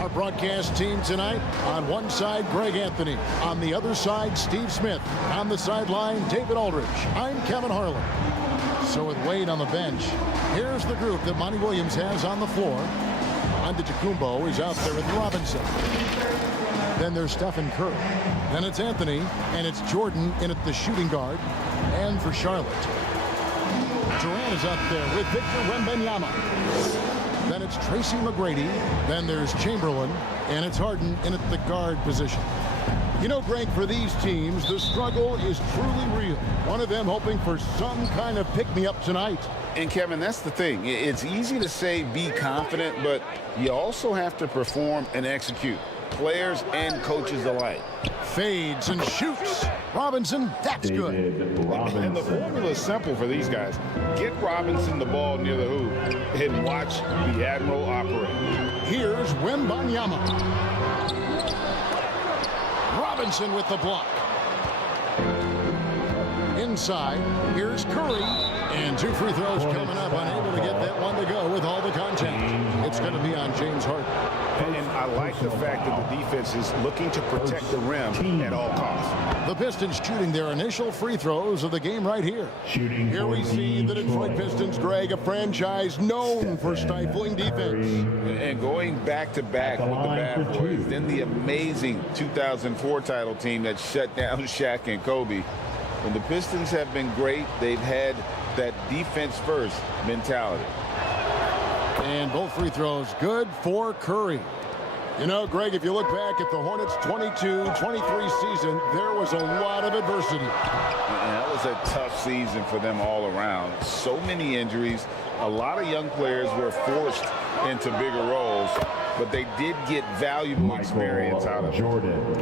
Our broadcast team tonight, on one side, Greg Anthony. On the other side, Steve Smith. On the sideline, David Aldridge. I'm Kevin Harlan. So with Wade on the bench, here's the group that Monty Williams has on the floor. Antetokounmpo is out there with Robinson. Then there's Stephen Curry. Then it's Anthony, and it's Jordan in at the shooting guard. And for Charlotte, Durant is out there with Victor Wembanyama. Then it's Tracy McGrady. Then there's Chamberlain. And it's Harden in at the guard position. You know, Greg, for these teams, the struggle is truly real. One of them hoping for some kind of pick-me-up tonight. And, Kevin, that's the thing. It's easy to say be confident, but you also have to perform and execute. Players and coaches alike. Fades and shoots. Robinson, that's good. And the formula is simple for these guys. Get Robinson the ball near the hoop and watch the Admiral operate. Here's Wembanyama. Robinson with the block. Inside, here's Curry. And 2 free throws coming up, unable to get that one to go with all the contact. It's going to be on James Harden. And I like the fact that the defense is looking to protect the rim at all costs. The Pistons shooting their initial free throws of the game right here. Here we see the Detroit Pistons, Greg, a franchise known for stifling defense. And going back-to-back with the Bad Boys, then the amazing 2004 title team that shut down Shaq and Kobe. When the Pistons have been great, they've had that defense-first mentality. And both free throws good for Curry. You know, Greg, if you look back at the Hornets' 22-23 season, there was a lot of adversity. And that was a tough season for them all around. So many injuries. A lot of young players were forced into bigger roles, but they did get valuable experience out of it.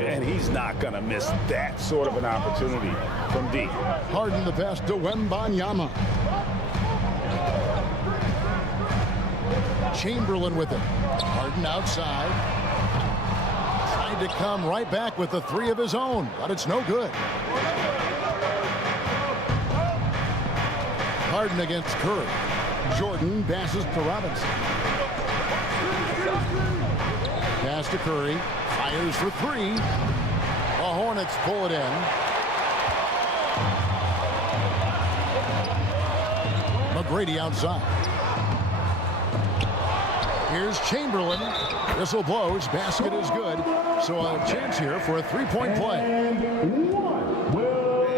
And he's not going to miss that sort of an opportunity from deep. Harden the pass to Wembanyama. Chamberlain with it. Harden outside. Trying to come right back with the 3 of his own, but it's no good. Harden against Curry. Jordan passes to Robinson. Pass to Curry. Fires for 3. The Hornets pull it in. McGrady outside. Here's Chamberlain. Whistle blows. Basket is good. So a chance here for a 3-point play.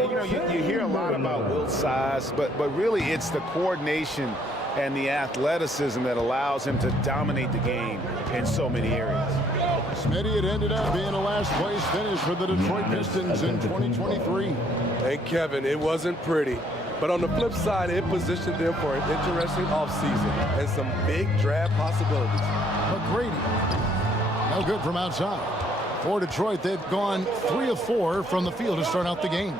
You know, you hear a lot about Wilt's size, but really it's the coordination and the athleticism that allows him to dominate the game in so many areas. Smitty, it ended up being a last place finish for the Detroit Pistons in 2023. And Kevin, it wasn't pretty. But on the flip side, it positioned them for an interesting offseason and some big draft possibilities. McGrady, no good from outside. For Detroit, they've gone 3 of 4 from the field to start out the game.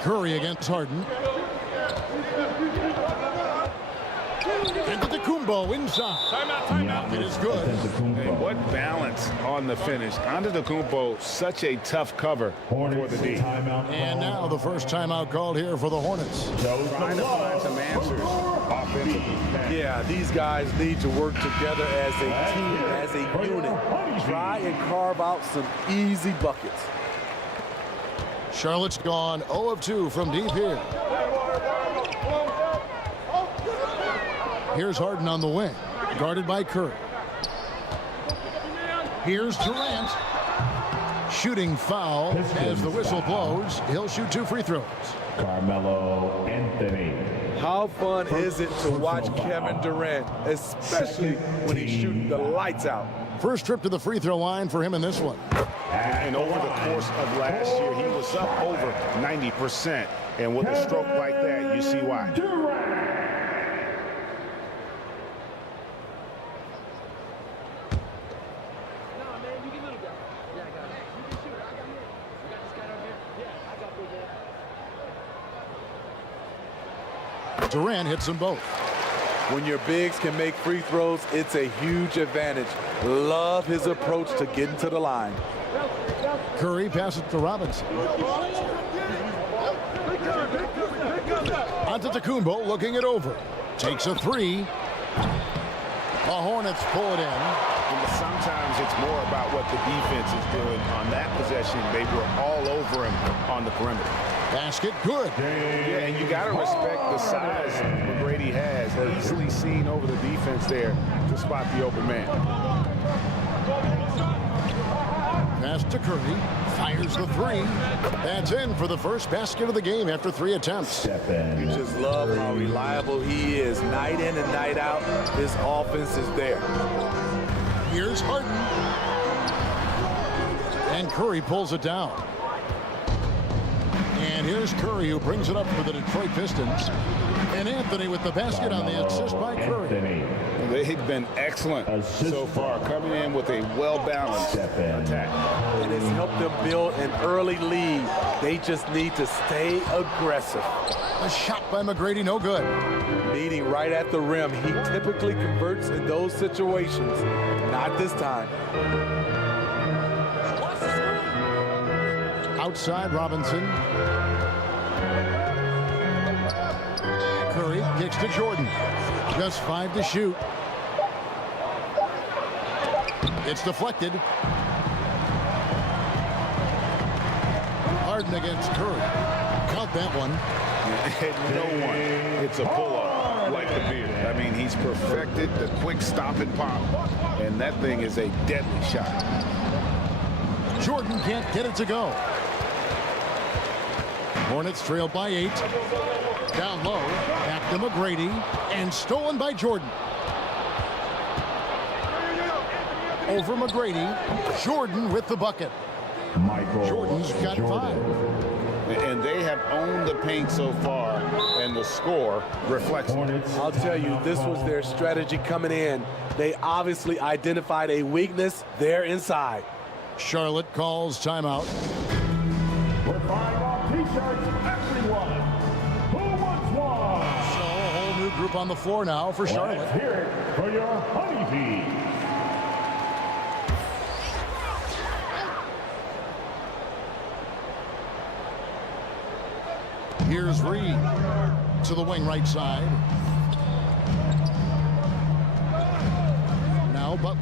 Curry against Harden. Antetokounmpo inside. Timeout. It is good. And what balance on the finish. Antetokounmpo, such a tough cover for the D. And now the first timeout called here for the Hornets. Trying to find some answers offensively. Yeah, these guys need to work together as a team, as a unit. Try and carve out some easy buckets. Charlotte's gone 0 of 2 from deep here. Here's Harden on the wing, guarded by Curry. Here's Durant. Shooting foul as the whistle blows. He'll shoot 2 free throws. Carmelo Anthony. How fun is it to watch Kevin Durant, especially when he's shooting the lights out? First trip to the free throw line for him in this one. And over the course of last year, he was up over 90%. And with a stroke like that, you see why. Durant hits them both. When your bigs can make free throws, it's a huge advantage. Love his approach to getting to the line. Curry passes to Robinson. Antetokounmpo looking it over. Takes a 3. The Hornets pull it in. And sometimes it's more about what the defense is doing on that possession. They were all over him on the perimeter. Basket good. Yeah, and you got to respect the size McGrady has. Easily seen over the defense there to spot the open man. Pass to Curry. Fires the 3. That's in for the first basket of the game after 3 attempts. You just love how reliable he is. Night in and night out, his offense is there. Here's Harden. And Curry pulls it down. And here's Curry, who brings it up for the Detroit Pistons. And Anthony with the basket on the assist by Curry. They've been excellent so far, coming in with a well-balanced attack. It has helped them build an early lead. They just need to stay aggressive. A shot by McGrady, no good. Meeting right at the rim. He typically converts in those situations. Not this time. Outside Robinson. Curry kicks to Jordan. Just 5 to shoot. It's deflected. Harden against Curry. Count that one. No one hits a pull-up like the Beard. I mean, he's perfected the quick stop and pop, and that thing is a deadly shot. Jordan can't get it to go. Hornets trailed by 8. Down low, back to McGrady, and stolen by Jordan. Over McGrady, Jordan with the bucket. Jordan's got 5. And they have owned the paint so far, and the score reflects it. I'll tell you, this was their strategy coming in. They obviously identified a weakness there inside. Charlotte calls timeout. We're buying our t-shirts, everyone. Who wants one? So a whole new group on the floor now for Charlotte. Let's hear it for your honeybee. Here's Reed to the wing right side. Now Butler.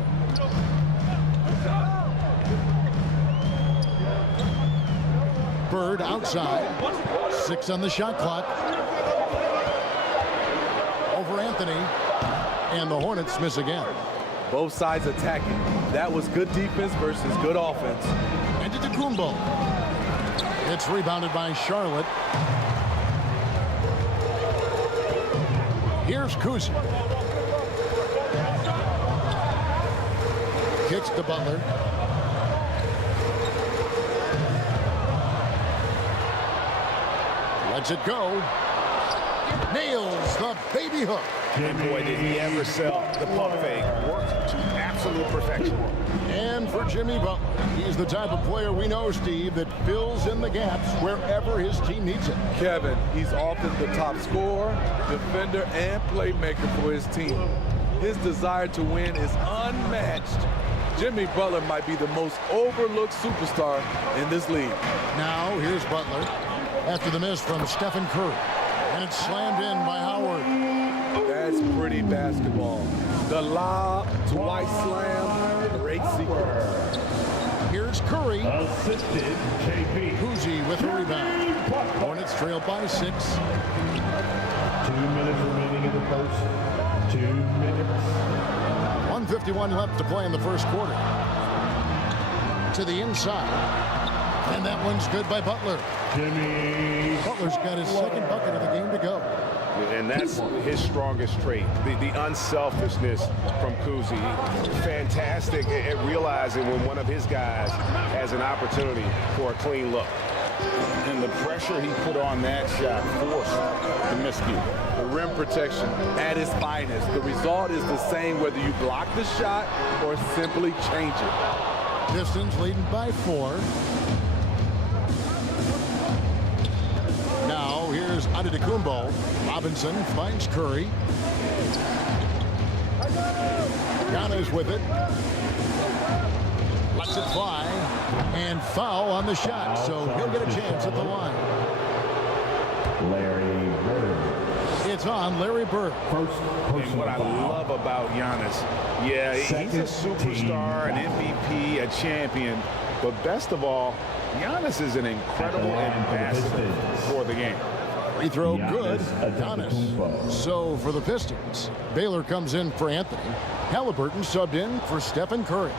Bird outside. 6 on the shot clock. Over Anthony. And the Hornets miss again. Both sides attacking. That was good defense versus good offense. Antetokounmpo. It's rebounded by Charlotte. Here's Kuzma. Kicks to Butler. Lets it go. Nails the baby hook. And boy, did he ever sell the pump fake. Worked to absolute perfection. And for Jimmy Butler, he's the type of player we know, Steve, that fills in the gaps wherever his team needs it. Kevin, he's often the top scorer, defender, and playmaker for his team. His desire to win is unmatched. Jimmy Butler might be the most overlooked superstar in this league. Now, here's Butler after the miss from Stephen Curry. And it's slammed in by Howard. That's pretty basketball. The lob, Dwight slam, great sequence. Here's Curry. Assisted JP. Kuzi with the rebound. Hornets trail by 6. 2 minutes remaining in the first. 2 minutes. 1:51 left to play in the first quarter. To the inside. And that one's good by Butler. Jimmy. Butler's got his second bucket of the game to go. And that's his strongest trait, the unselfishness from Kuzi. Fantastic at realizing when one of his guys has an opportunity for a clean look. And the pressure he put on that shot forced the miscue. The rim protection at its finest. The result is the same whether you block the shot or simply change it. Pistons leading by 4. Now here's Antetokounmpo. Robinson finds Curry. Giannis with it. Lets it fly. And foul on the shot, so he'll get a chance at the line. Larry Bird. It's on Larry Bird. And what I love about Giannis, yeah, he's a superstar, an MVP, a champion, but best of all, Giannis is an incredible ambassador for the game. Free throw good. Giannis. So for the Pistons, Baylor comes in for Anthony. Haliburton subbed in for Stephen Curry.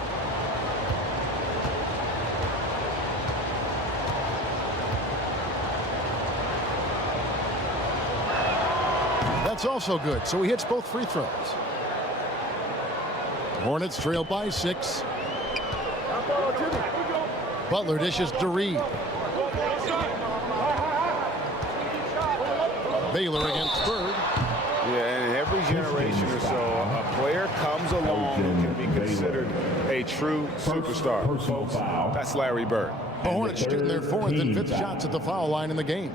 That's also good, so he hits both free throws. Hornets trail by 6. Butler dishes to Reed. Baylor against Bird. Yeah, and every generation or so, a player comes along who can be considered a true superstar. Folks, that's Larry Bird. The Hornets shooting their 4th and 5th shots at the foul line in the game.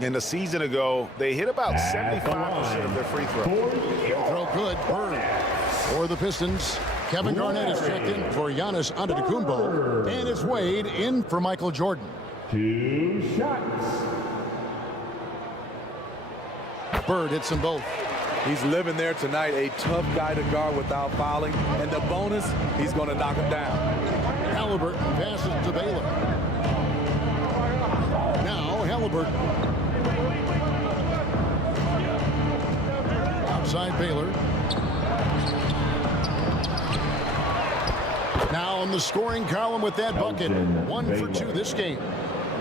And a season ago, they hit about 75% of their free throws. Throw good. Bird. For the Pistons, Kevin Garnett is checked in for Giannis Antetokounmpo. And it's Wade in for Michael Jordan. 2 shots. Bird hits them both. He's living there tonight, a tough guy to guard without fouling. And the bonus, he's going to knock him down. Haliburton passes to Baylor. Now Haliburton. Outside Baylor. Now on the scoring column with that bucket. 1 for 2 this game.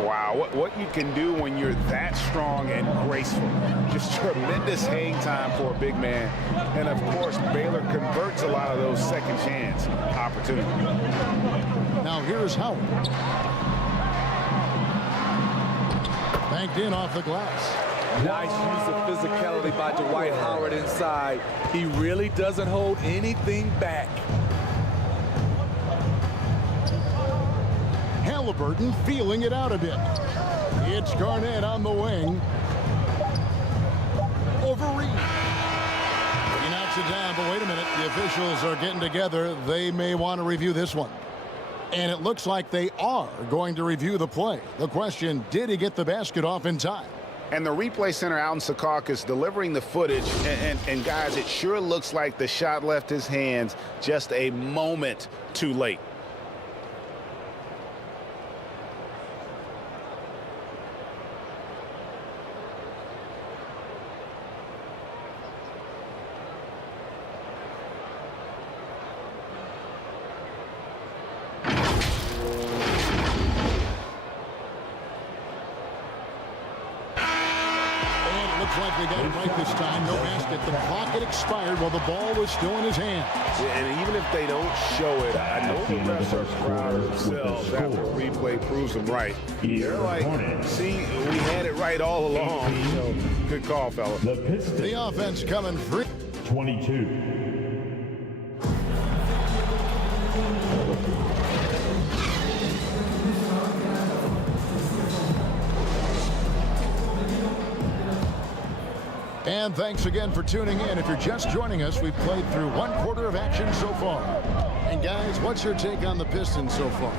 Wow, what you can do when you're that strong and graceful. Just tremendous hang time for a big man. And of course, Baylor converts a lot of those second chance opportunities. Now here's Howard. Banked in off the glass. Nice use of physicality by Dwight Howard inside. He really doesn't hold anything back. Haliburton feeling it out a bit. It's Garnett on the wing. Over Reed. He knocks it down, but wait a minute. The officials are getting together. They may want to review this one. And it looks like they are going to review the play. The question, did he get the basket off in time? And the replay center out in Secaucus delivering the footage. And guys, it sure looks like the shot left his hands just a moment too late. Like they got it right this time. No basket. The clock had expired while the ball was still in his hands. Yeah, and even if they don't show it, I know the refs are proud of themselves after the replay proves them right. They're like, see, we had it right all along. So, good call, fella. The offense coming free. 22. And thanks again for tuning in. If you're just joining us, we've played through 1/4 of action so far. And guys, what's your take on the Pistons so far?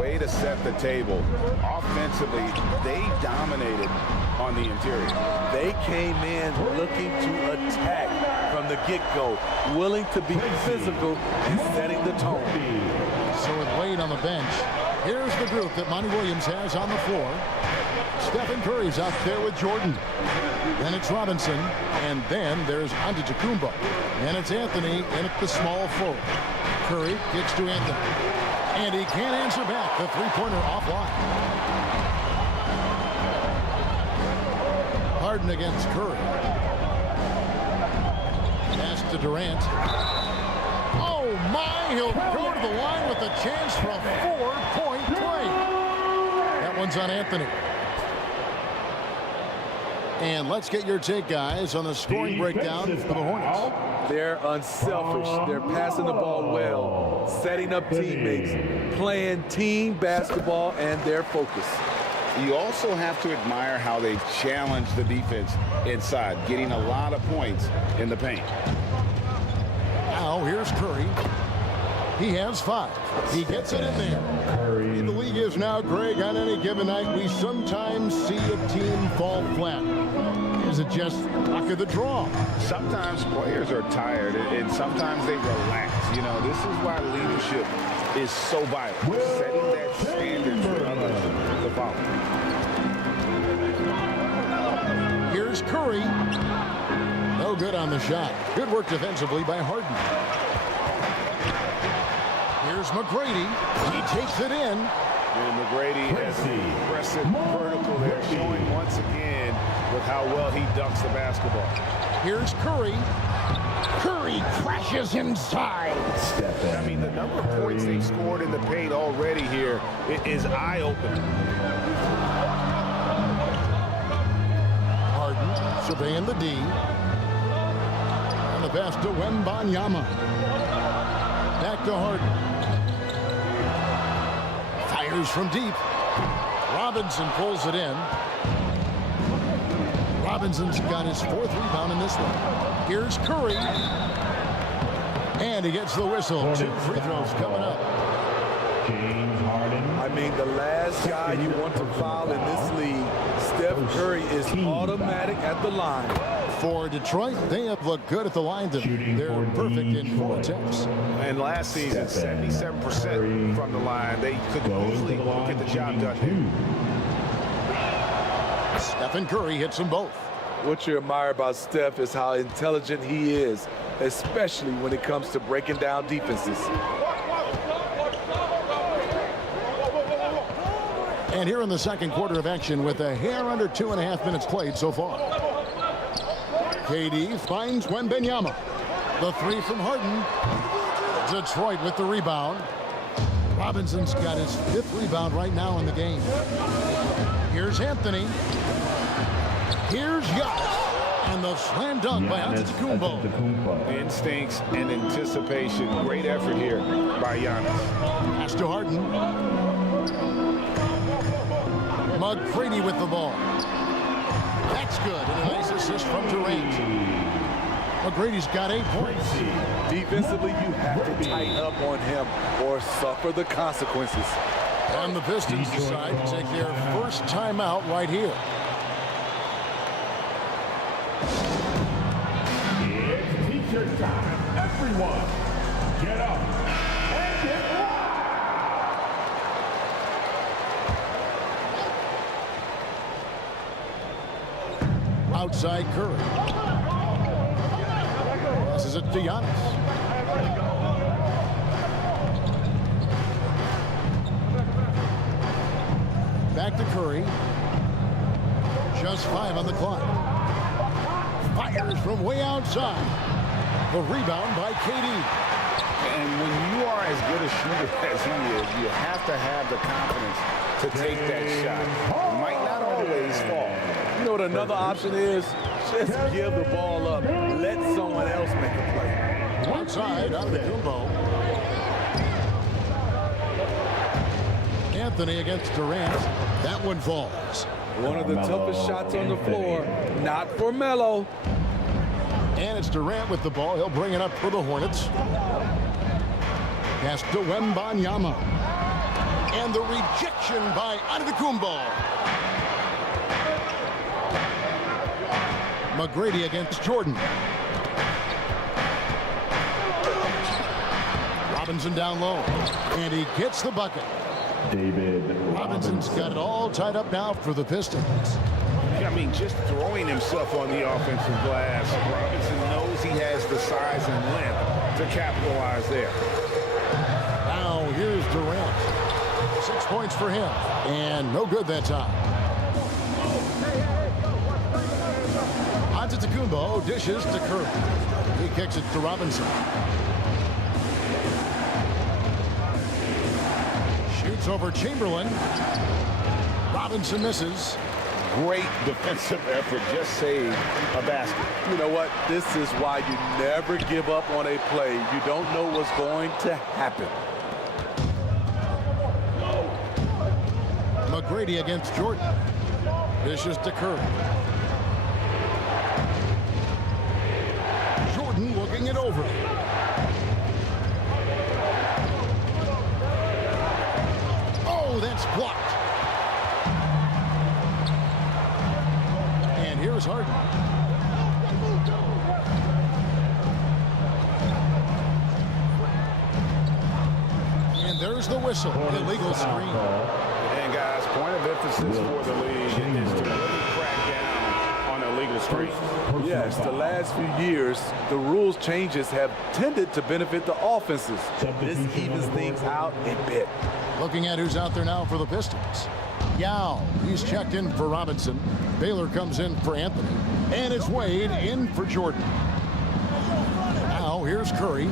Way to set the table. Offensively, they dominated on the interior. They came in looking to attack from the get-go, willing to be physical and setting the tone. So with Wade on the bench, here's the group that Monty Williams has on the floor. Stephen Curry's out there with Jordan. Then it's Robinson, and then there's Antetokounmpo. And it's Anthony in at the small forward. Curry kicks to Anthony. And he can't answer back. The three-pointer offline. Harden against Curry. Pass to Durant. Oh my, he'll go to the line with a chance for a 4-point play. That one's on Anthony. And let's get your take, guys, on the scoring breakdown for the Hornets. They're unselfish. They're passing the ball well, setting up teammates, playing team basketball, and their focus. You also have to admire how they've challenged the defense inside, getting a lot of points in the paint. Now here's Curry. He has 5. He gets it in there. In the league is now, Greg, on any given night, we sometimes see a team fall flat. Is it just luck of the draw? Sometimes players are tired, and sometimes they relax. You know, this is why leadership is so vital. Setting that standard for others to follow. Here's Curry. No good on the shot. Good work defensively by Harden. Here's McGrady. He takes it in. And McGrady has an impressive vertical there, showing once again with how well he dunks the basketball. Here's Curry. Curry crashes inside. I mean, the number of points they've scored in the paint already here is eye-opening. Harden surveying the D. And the pass to Wembanyama. Back to Harden. Fires from deep. Robinson pulls it in. Robinson's got his 4th rebound in this one. Here's Curry. And he gets the whistle. 2 free throws coming up. I mean, the last guy you want to foul in this league, Steph Curry, is automatic at the line. For Detroit, they have looked good at the line. They're perfect in 4 attempts. And last season, 77% from the line. They could easily get the job done here. Stephen Curry hits them both. What you admire about Steph is how intelligent he is, especially when it comes to breaking down defenses. And here in the second quarter of action with a hair under 2.5 minutes played so far. KD finds Wembanyama. The 3 from Harden. Detroit with the rebound. Robinson's got his 5th rebound right now in the game. Here's Anthony. Here's Giannis. And the slam dunk by Antetokounmpo. Instincts and anticipation. Great effort here by Giannis. Pass to Harden. McGrady with the ball. That's good. And a nice assist from Durant. McGrady's got 8 points. Defensively, you have to tighten up on him or suffer the consequences. And the Pistons decide to take their first timeout right here. It's t-shirt time. Everyone, get up and get loud. Outside Curry. Passes it to Giannis. Back to Curry. Just 5 on the clock. Fires from way outside. The rebound by KD. And when you are as good a shooter as he is, you have to have the confidence to take that shot. It might not always fall. You know what another option is? Just give the ball up. Let someone else make a play. Outside, Antetokounmpo. Anthony against Durant. That one falls. One of the toughest shots on the floor. Not for Melo. And it's Durant with the ball. He'll bring it up for the Hornets. Pass to Wembanyama. And the rejection by Antetokounmpo. McGrady against Jordan. Robinson down low. And he gets the bucket. Robinson's got it all tied up now for the Pistons. I mean, just throwing himself on the offensive glass. Robinson knows he has the size and length to capitalize there. Now here's Durant. 6 points for him. And no good that time. Antetokounmpo dishes to Curry. He kicks it to Robinson. Shoots over Chamberlain. Robinson misses. Great defensive effort. Just saved a basket. You know what? This is why you never give up on a play. You don't know what's going to happen. McGrady against Jordan. Dishes to Curry. Jordan looking it over. Oh, that's blocked. And here's Harden. And there's the whistle. Illegal screen. And guys, point of emphasis for the league is to really crack down on illegal screens. Yes, the last few years, the rules changes have tended to benefit the offenses. This evens things out a bit. Looking at who's out there now for the Pistons. Yao, he's checked in for Robinson. Baylor comes in for Anthony. And it's Wade in for Jordan. Now here's Curry.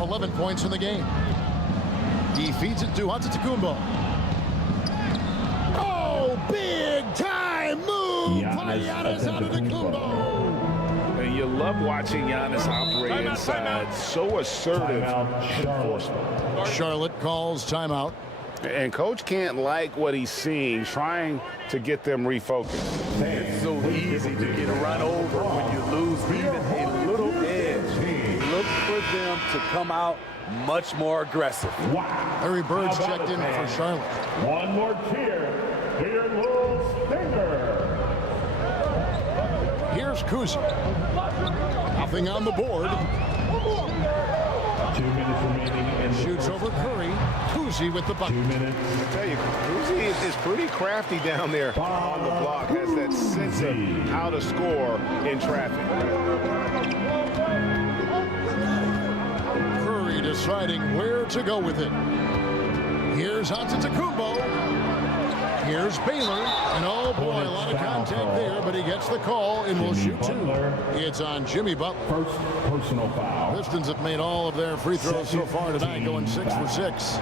11 points in the game. He feeds it to Antetokounmpo. Oh, big time move by Giannis Antetokounmpo. And you love watching Giannis operate inside. So assertive enforcement. Charlotte calls timeout. And coach can't like what he's seeing, trying to get them refocused. It's so easy to get run over when you lose even a little edge. Look for them to come out much more aggressive. Larry Bird's checked in for Charlotte. One more cheer for your little stinger. Here's Kuzi. Nothing on the board. 2 minutes remaining. And shoots over Curry. Kuzi with the bucket. 2 minutes. I tell you, Kuzi is pretty crafty down there on the block. Has that sense of how to score in traffic. Curry deciding where to go with it. Here's Antetokounmpo. Here's Baylor. And oh boy, a lot of contact there, but he gets the call and will shoot two. It's on Jimmy Butler. First personal foul. Pistons have made all of their free throws so far tonight, going 6 for 6.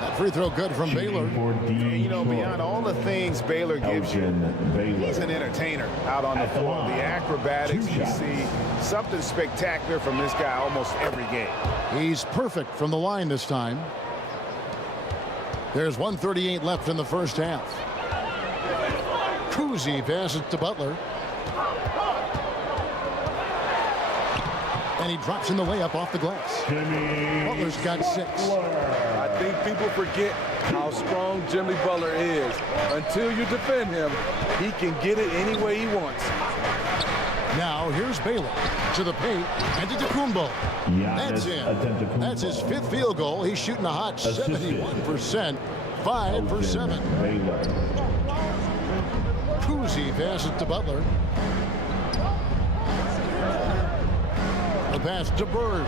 That free throw good from Baylor. And, you know, beyond all the things Baylor gives you, he's an entertainer out on the floor. The acrobatics, you see something spectacular from this guy almost every game. He's perfect from the line this time. There's 1:38 left in the first half. Kuzi passes to Butler. And he drops in the layup off the glass. Butler's got 6. I think people forget how strong Jimmy Butler is. Until you defend him, he can get it any way he wants. Now here's Baylor to the paint. Antetokounmpo. That's in. That's his 5th field goal. He's shooting a hot 71%. 5 for 7. Kuzi passes to Butler. The pass to Bird.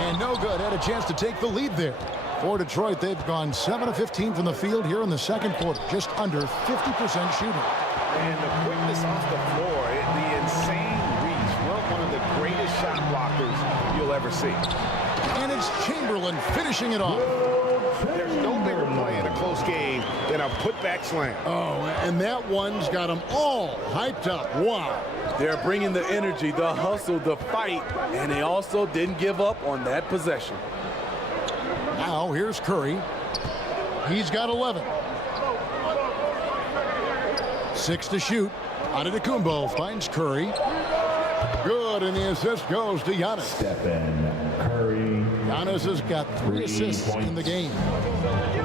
And no good. Had a chance to take the lead there. For Detroit, they've gone 7 of 15 from the field here in the second quarter. Just under 50% shooting. And the quickness off the floor, the insane reach. One of the greatest shot blockers you'll ever see. And it's Chamberlain finishing it off. There's no bigger play in a close game than a putback slam. Oh, and that one's got them all hyped up. Wow. They're bringing the energy, the hustle, the fight, and they also didn't give up on that possession. Now here's Curry. He's got 11. 6 to shoot. Antetokounmpo finds Curry. Good, and the assist goes to Giannis. Giannis has got 3 assists in the game.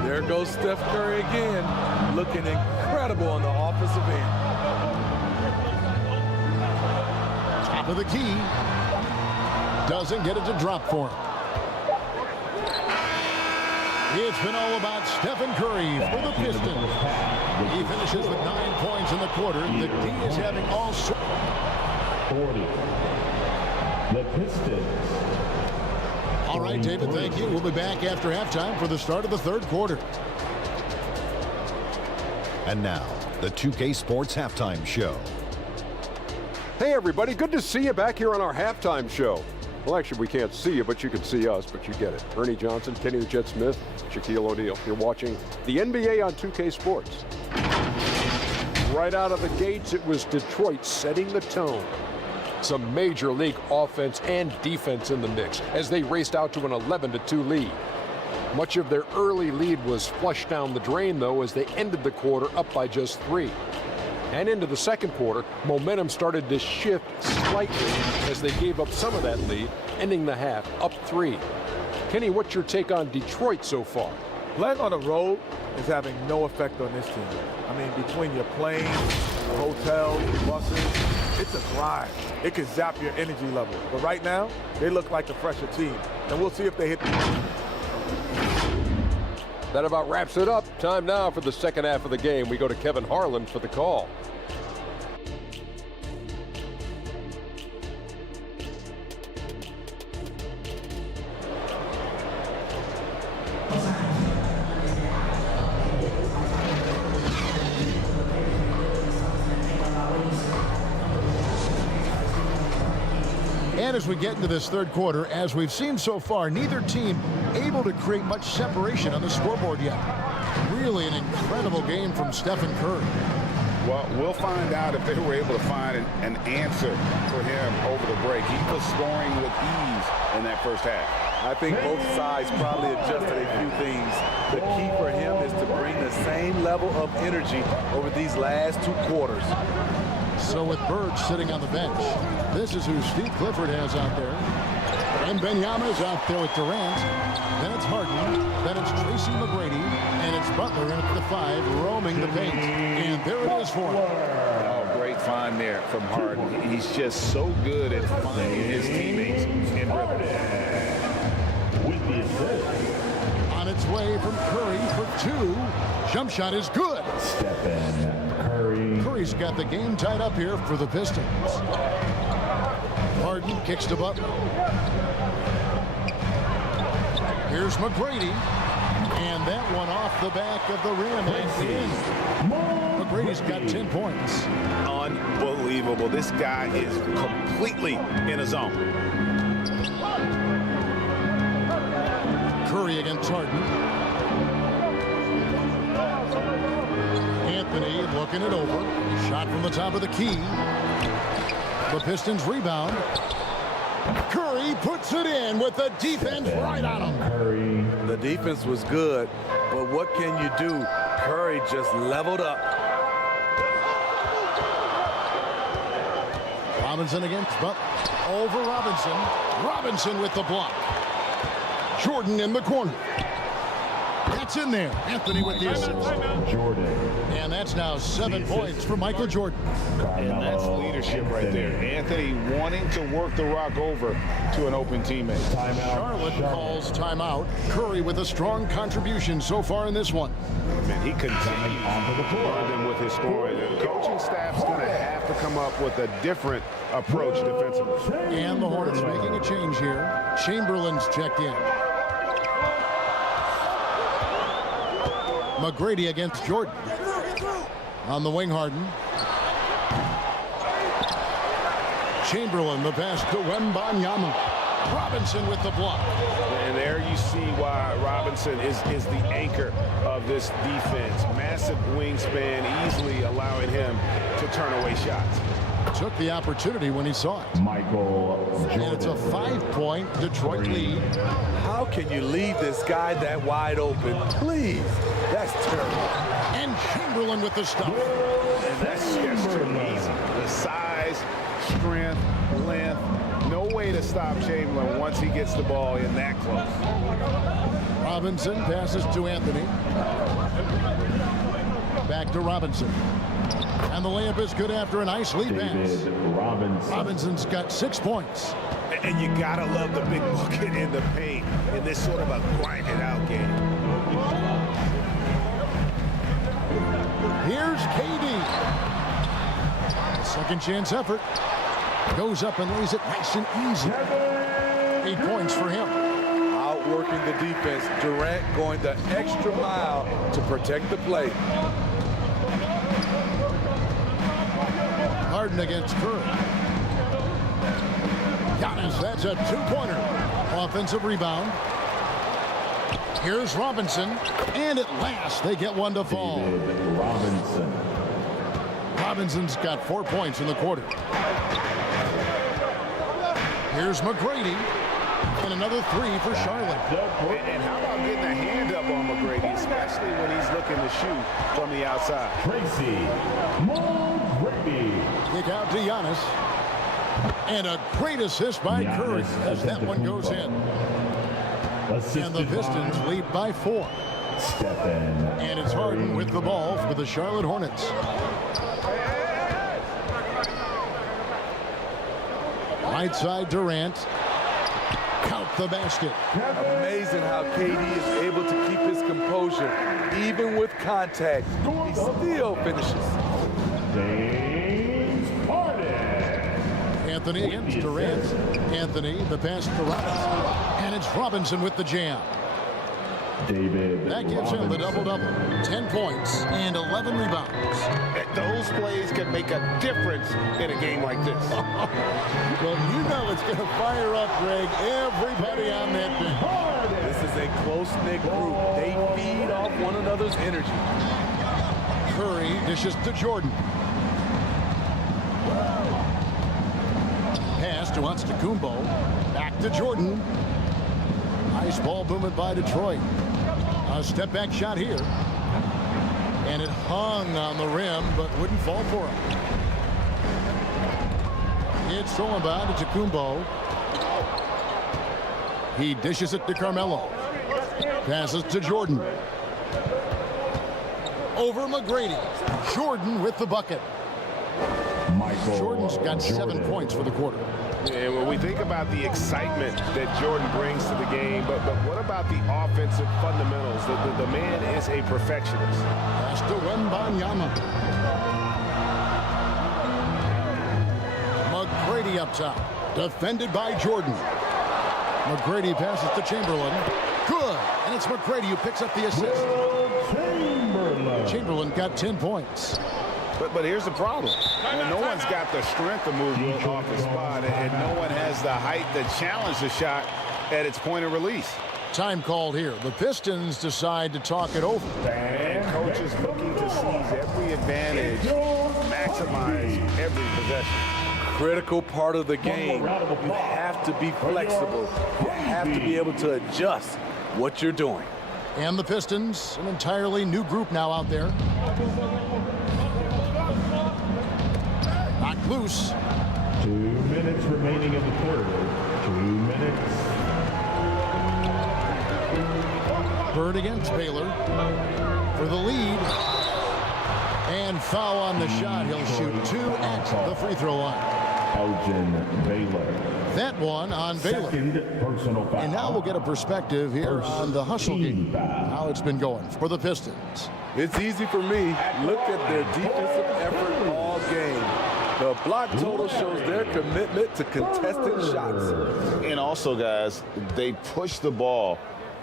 There goes Steph Curry again, looking incredible on the offensive end. Top of the key. Doesn't get it to drop for him. It's been all about Stephen Curry for the Pistons. He finishes with 9 points in the quarter. The D is having all 40. The Pistons. All right, David, thank you. We'll be back after halftime for the start of the third quarter. And now, the 2K Sports Halftime Show. Hey, everybody. Good to see you back here on our halftime show. Well, actually, we can't see you, but you can see us, but you get it. Ernie Johnson, Kenny the Jet Smith, Shaquille O'Neal. You're watching the NBA on 2K Sports. Right out of the gates, it was Detroit setting the tone. Some major league offense and defense in the mix as they raced out to an 11-2 lead. Much of their early lead was flushed down the drain, though, as they ended the quarter up by just 3. And into the second quarter, momentum started to shift slightly as they gave up some of that lead, ending the half up 3. Kenny, what's your take on Detroit so far? Playing on the road is having no effect on this team. I mean, between your planes, your hotels, your buses, it's a grind. It can zap your energy level. But right now, they look like the fresher team. And we'll see if they hit the... That about wraps it up. Time now for the second half of the game. We go to Kevin Harlan for the call. And as we get into this third quarter, as we've seen so far, neither team able to create much separation on the scoreboard yet. Really an incredible game from Stephen Curry. Well, we'll find out if they were able to find an answer for him over the break. He was scoring with ease in that first half. I think both sides probably adjusted a few things. The key for him is to bring the same level of energy over these last 2 quarters. So with Bird sitting on the bench, this is who Steve Clifford has out there. And Benyama's out there with Durant. Then it's Harden. Then it's Tracy McGrady. And it's Butler in at the 5, roaming the paint. And there it is for him. Oh, great find there from Harden. He's just so good at finding his teammates in rhythm. With the assist. On its way from Curry for 2. Jump shot is good. Stephen Curry. Curry's got the game tied up here for the Pistons. Harden kicks to Butler. Here's McGrady. And that one off the back of the rim and in. McGrady's got 10 points. Unbelievable. This guy is completely in a zone. Curry against Harden. Anthony looking it over. Shot from the top of the key. The Pistons rebound. Curry puts it in with the defense right on him. Curry. The defense was good, but what can you do? Curry just leveled up. Robinson against Butler. Over Robinson. Robinson with the block. Jordan in the corner. That's in there. Anthony with the assist. Jordan. And that's now 7 points for Michael Jordan. And that's leadership right there. Anthony wanting to work the rock over to an open teammate. Charlotte calls timeout. Curry with a strong contribution so far in this one. Man, he continues onto the floor with his scoring. The coaching staff's going to have to come up with a different approach defensively. And the Hornets making a change here. Chamberlain's checked in. McGrady against Jordan. On the wing, Harden. Chamberlain, the pass to Wembanyama. Robinson with the block. And there you see why Robinson is the anchor of this defense. Massive wingspan, easily allowing him to turn away shots. Took the opportunity when he saw it. And it's a 5-point Detroit lead. How can you leave this guy that wide open? Please. That's terrible. And Chamberlain with the stop. And that's just too easy. The size, strength, length. No way to stop Chamberlain once he gets the ball in that close. Robinson passes to Anthony. Back to Robinson. And the layup is good after a nice lead pass. Robinson's got 6 points. And you gotta love the big bucket in the paint in this sort of a grinded out game. Here's KD. Second chance effort. Goes up and lays it nice and easy. 8 points for him. Outworking the defense. Durant going the extra mile to protect the play. Harden against Curry. Giannis, that's a 2-pointer. Offensive rebound. Here's Robinson. And at last, they get one to fall. Robinson's got 4 points in the quarter. Here's McGrady. And another 3 for Charlotte. And how about getting a hand up on McGrady, especially when he's looking to shoot from the outside. Kick out to Giannis. And a great assist by Curry as that one goes in. And the Pistons lead by 4. And it's Harden with the ball for the Charlotte Hornets. Right side Durant. Count the basket. Amazing how KD is able to keep his composure. Even with contact, he still finishes. Anthony against Durant. Anthony, the pass to Robinson. And it's Robinson with the jam. That gives him the double-double. 10 points and 11 rebounds. Those plays can make a difference in a game like this. Well, you know it's going to fire up, Greg, everybody on that bench. This is a close-knit group. They feed off one another's energy. Curry dishes to Jordan. Pass to ANTETOKOUNMPO. Back to Jordan. Nice ball movement by Detroit. A step-back shot here. And it hung on the rim, but wouldn't fall for him. It's thrown by ANTETOKOUNMPO. He dishes it to CARMELO. Passes to Jordan. Over McGrady. Jordan with the bucket. Jordan's got 7 points for the quarter. And when we think about the excitement that Jordan brings to the game, but what about the offensive fundamentals? The man is a perfectionist. Pass to Wembanyama. McGrady up top. Defended by Jordan. McGrady passes to Chamberlain. Good. And it's McGrady who picks up the assist. Chamberlain got 10 points. But here's the problem. When no one's got the strength to move off the spot, and no one has the height to challenge the shot at its point of release. Time called here. The Pistons decide to talk it over. And coach is looking to seize every advantage, maximize every possession. Critical part of the game. You have to be flexible. You have to be able to adjust what you're doing. And the Pistons, an entirely new group now out there. Knocked loose. 2 minutes remaining in the third. 2 minutes. Bird against Baylor for the lead. And foul on the shot. He'll shoot 2 at the free throw line. ELGIN Baylor. That one on Baylor. Second personal foul. And now we'll get a perspective here on the hustle game. How it's been going for the Pistons. It's easy for me. Look at their defensive effort all game. The block total shows their commitment to contested shots. And also, guys, they push the ball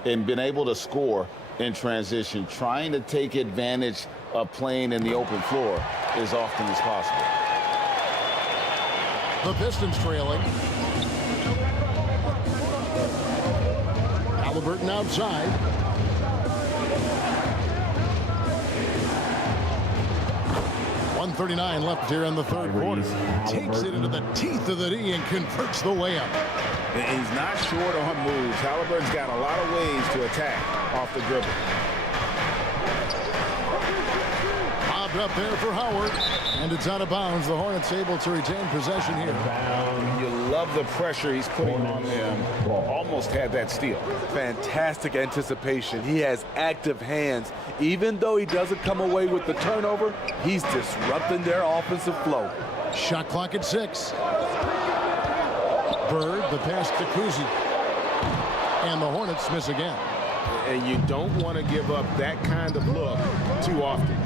and been able to score in transition, trying to take advantage of playing in the open floor as often as possible. The Pistons trailing. Halliburton outside. .139 left here in the third quarter. Takes it into the teeth of the D and converts the layup. He's not short on moves. Halliburton's got a lot of ways to attack off the dribble. Bobbed up there for Howard, and it's out of bounds. The Hornets able to retain possession here. You love the pressure he's putting on them. Almost had that steal. Fantastic anticipation. He has active hands. Even though he doesn't come away with the turnover, he's disrupting their offensive flow. Shot clock at 6. Bird, the pass to Kuzi. And the Hornets miss again. And you don't want to give up that kind of look too often.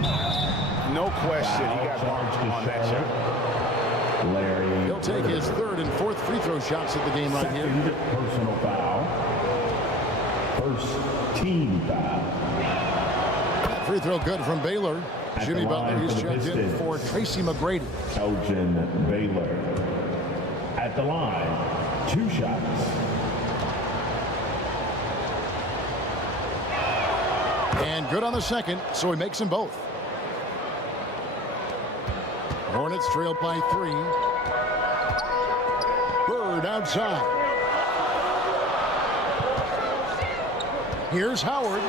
No question, he got marked on that shot. He'll take his third and fourth free throw shots at the game right here. Personal foul. First team foul. That free throw good from Baylor. Jimmy Butler, he's checked in for Tracy McGrady. Elgin Baylor. At the line, 2 shots. And good on the second, so he makes them both. Hornets trailed by 3. Bird outside. Here's Howard.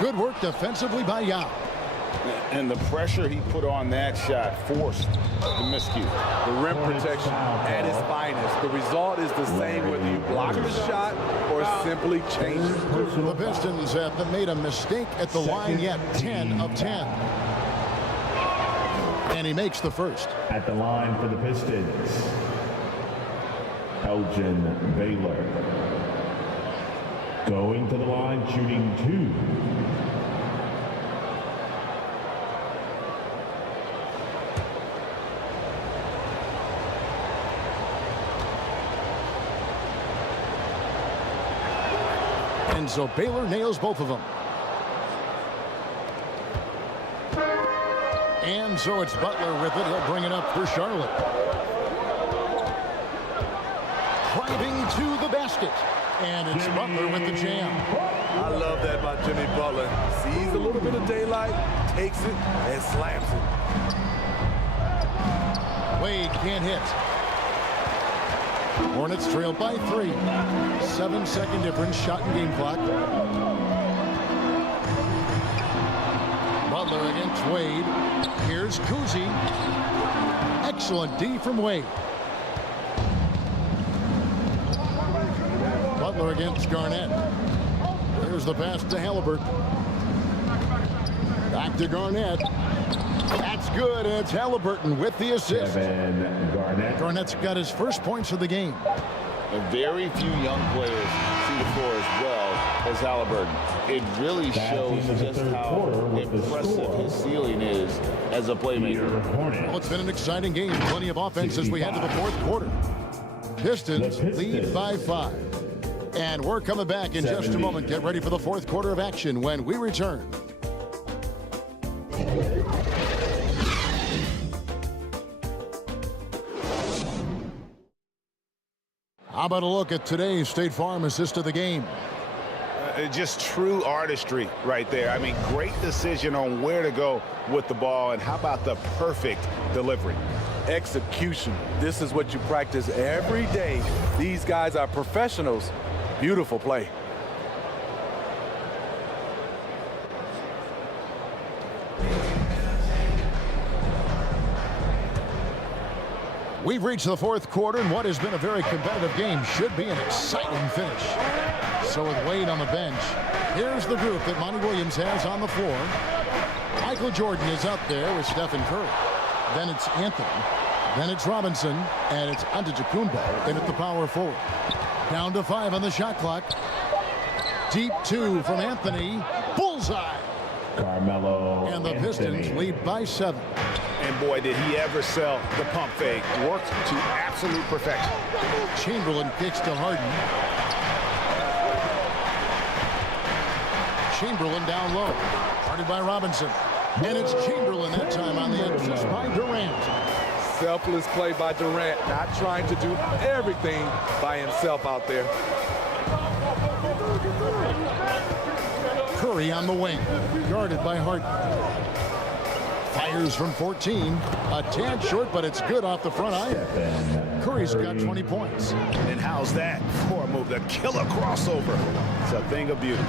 Good work defensively by Yao. And the pressure he put on that shot forced the miscue. The rim protection at its finest. The result is the same whether you block the shot or simply change it. The Pistons have made a mistake at the line yet. 10 of 10. And he makes the first. At the line for the Pistons, Elgin Baylor. Going to the line, shooting 2. And so Baylor nails both of them. And so it's Butler with it. He'll bring it up for Charlotte. Driving to the basket. And it's Butler with the jam. I love that about Jimmy Butler. Sees a little bit of daylight, takes it, and slams it. Wade can't hit. Hornets trail by 3. 7-second difference, shot and game clock. Butler against Wade. Here's Kuzi. Excellent D from Wade. Butler against Garnett. There's the pass to Halliburton. Back to Garnett. That's good, and it's Halliburton with the assist. Garnett. Garnett's got his first points of the game. And very few young players see the floor as well as Halliburton. It really shows just how impressive his ceiling is as a playmaker. Well, it's been an exciting game. Plenty of offense as we head to the fourth quarter. Pistons lead by 5. And we're coming back in just a moment. Get ready for the fourth quarter of action when we return. How about a look at today's State Farm assist of the game? Just true artistry right there. I mean, great decision on where to go with the ball, and how about the perfect delivery? Execution. This is what you practice every day. These guys are professionals. Beautiful play. We've reached the fourth quarter, and what has been a very competitive game should be an exciting finish. So with Wade on the bench, here's the group that Monty Williams has on the floor. Michael Jordan is up there with Stephen Curry. Then it's Anthony. Then it's Robinson, and it's ANTETOKOUNMPO in at the power forward. Down to 5 on the shot clock. Deep 2 from Anthony. Bullseye. Carmelo. And the Pistons lead by 7. And boy, did he ever sell the pump fake. Worked to absolute perfection. Chamberlain kicks to Harden. Chamberlain down low. Guarded by Robinson. And it's Chamberlain that time on the assist by Durant. Selfless play by Durant, not trying to do everything by himself out there. Curry on the wing, guarded by Harden. Fires from 14, a tad short, but it's good off the front iron. Curry's got 20 points. And how's that for a move? The killer crossover. It's a thing of beauty.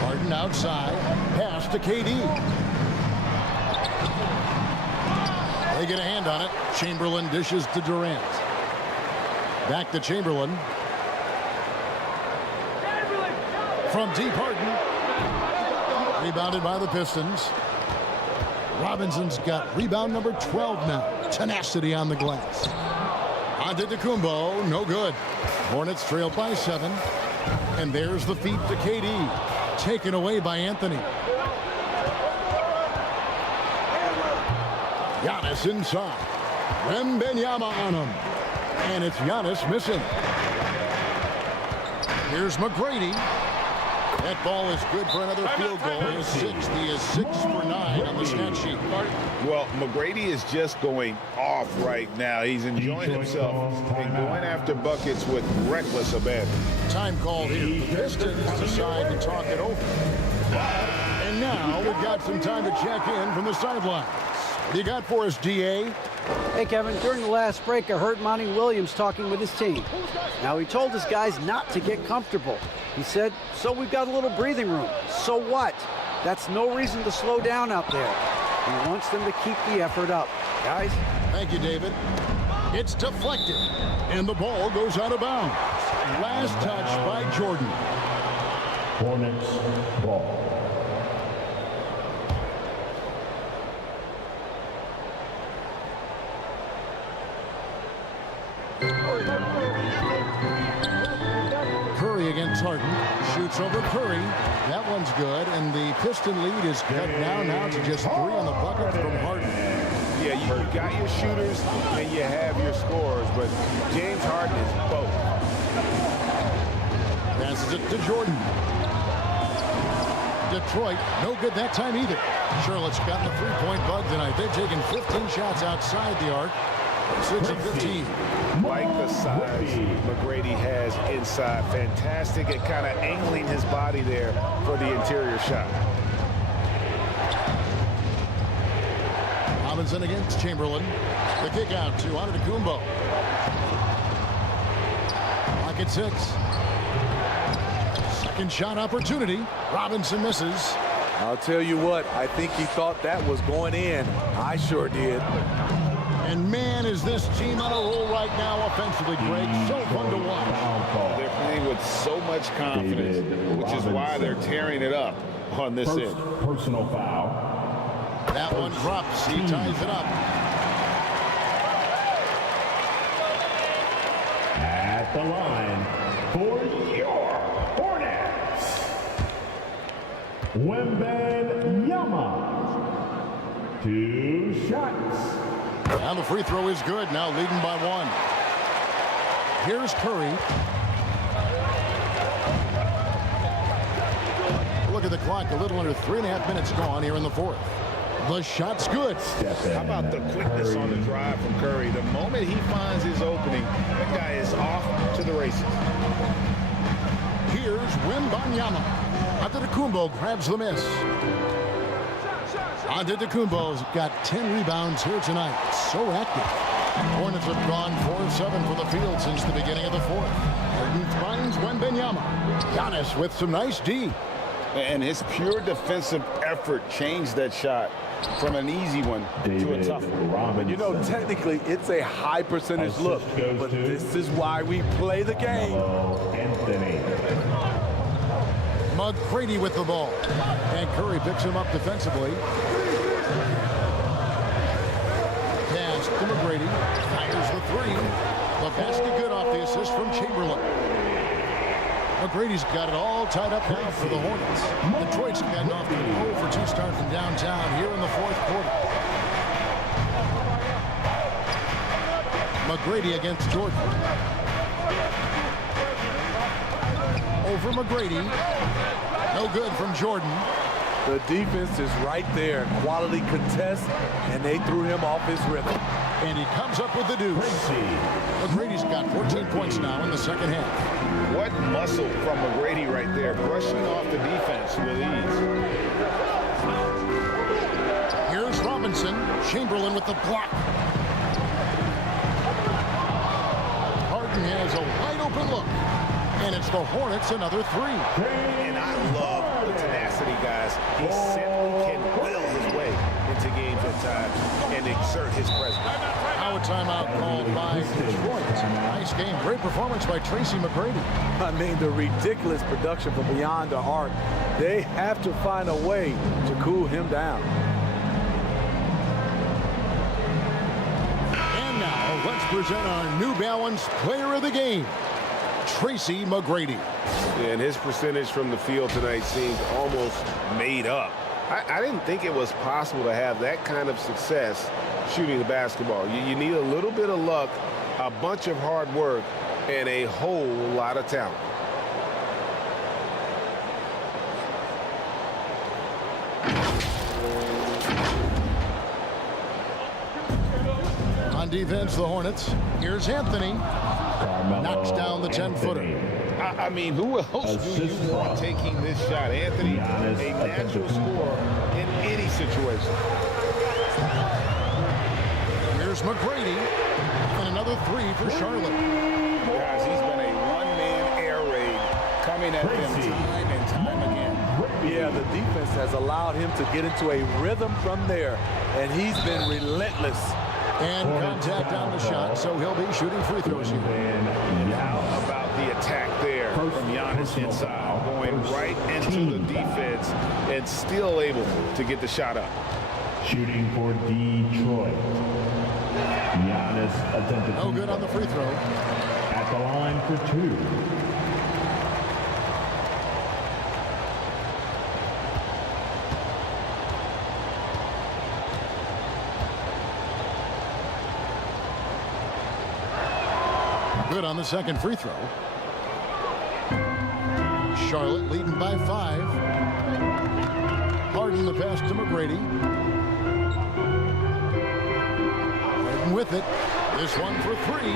Harden outside, pass to KD. They get a hand on it. Chamberlain dishes to Durant. Back to Chamberlain. From deep, Harden. Rebounded by the Pistons. Robinson's got rebound number 12 now. Tenacity on the glass. Antetokounmpo, no good. Hornets trail by 7. And there's the feed to KD. Taken away by Anthony. Giannis inside. Wembanyama on him. And it's Giannis missing. Here's McGrady. That ball is good for another field goal. His 6th. He is 6 for 9 on the stat sheet. Well, McGrady is just going off right now. He's enjoying himself and going after buckets with reckless abandon. Time called here. The Pistons decide to talk it over. And now we've got some time to check in from the sidelines. What do you got for us, DA? Hey, Kevin, during the last break, I heard Monty Williams talking with his team. Now, he told his guys not to get comfortable. He said, so we've got a little breathing room. So what? That's no reason to slow down out there. He wants them to keep the effort up. Guys? Thank you, David. It's deflected, and the ball goes out of bounds. Last touch by Jordan. Hornets ball. Curry against Harden. Shoots over Curry. That one's good, and the Piston lead is cut down now to just 3 on the bucket from Harden. Yeah, you got your shooters and you have your scorers, but James Harden is both. Passes it to Jordan. Detroit, no good that time either. Charlotte's got the 3-point bug tonight. They've taken 15 shots outside the arc. 6 of 15. Like the size McGrady has inside. Fantastic at kind of angling his body there for the interior shot. Robinson against Chamberlain. The kick out to Antetokounmpo. Clock at 6. Second shot opportunity. Robinson misses. I'll tell you what, I think he thought that was going in. I sure did. And man, is this team on a roll right now offensively, Greg. So fun to watch. They're playing with so much confidence, which is why they're tearing it up on this end. Personal foul. That one drops. He ties it up. At the line for your Hornets, Wembanyama. 2 shots. And the free throw is good. Now leading by 1. Here's Curry. Look at the clock. A little under 3.5 minutes gone here in the 4th. The shot's good. How about the quickness on the drive from Curry? The moment he finds his opening, that guy is off to the races. Here's Wembanyama. Antetokounmpo grabs the miss. Antetokounmpo's got 10 rebounds here tonight. So active. Hornets have gone 4 of 7 for the field since the beginning of the 4th. Harden finds Wembanyama. Giannis with some nice D. And his pure defensive effort changed that shot from an easy one to a tough one. You know, technically, it's a high percentage look, but this is why we play the game. Anthony. McGrady with the ball. And Curry picks him up defensively. Pass to McGrady. Fires the 3. The basket good off the assist from Chamberlain. McGrady's got it all tied up now for the Hornets. Detroit's gotten off to an 0 for 2 start from downtown here in the 4th quarter. McGrady against Jordan. Over McGrady. No good from Jordan. The defense is right there. Quality contest, and they threw him off his rhythm. And he comes up with the deuce. McGrady's got 14 points now in the second half. What muscle from McGrady right there, brushing off the defense with ease. Here's Robinson. Chamberlain with the block. Harden has a wide open look. And it's the Hornets another three. And I love the tenacity, guys. He simply can will his way into games at times and exert his presence. Now a timeout called by Detroit. Nice game. Great performance by Tracy McGrady. I mean, the ridiculous production from beyond the arc. They have to find a way to cool him down. And now let's present our New Balance Player of the Game, Tracy McGrady. And his percentage from the field tonight seems almost made up. I didn't think it was possible to have that kind of success shooting the basketball. You need a little bit of luck, a bunch of hard work, and a whole lot of talent. On defense, the Hornets. Here's Anthony. Knocks down the 10-footer. I mean, who else do you want taking this shot? Anthony, a natural scorer in any situation. Here's McGrady. And another three for Charlotte. Guys, he's been a one-man air raid coming at them time and time again. Yeah, the defense has allowed him to get into a rhythm from there, and he's been relentless. And contact on the shot, so he'll be shooting free throws here. And how about the attack there from Giannis inside, going right into the defense and still able to get the shot up. Shooting for Detroit. Giannis attempted. No good on the free throw. At the line for two. Good on the second free throw. Charlotte leading by 5. Harden the pass to McGrady. Harden with it. This one for 3.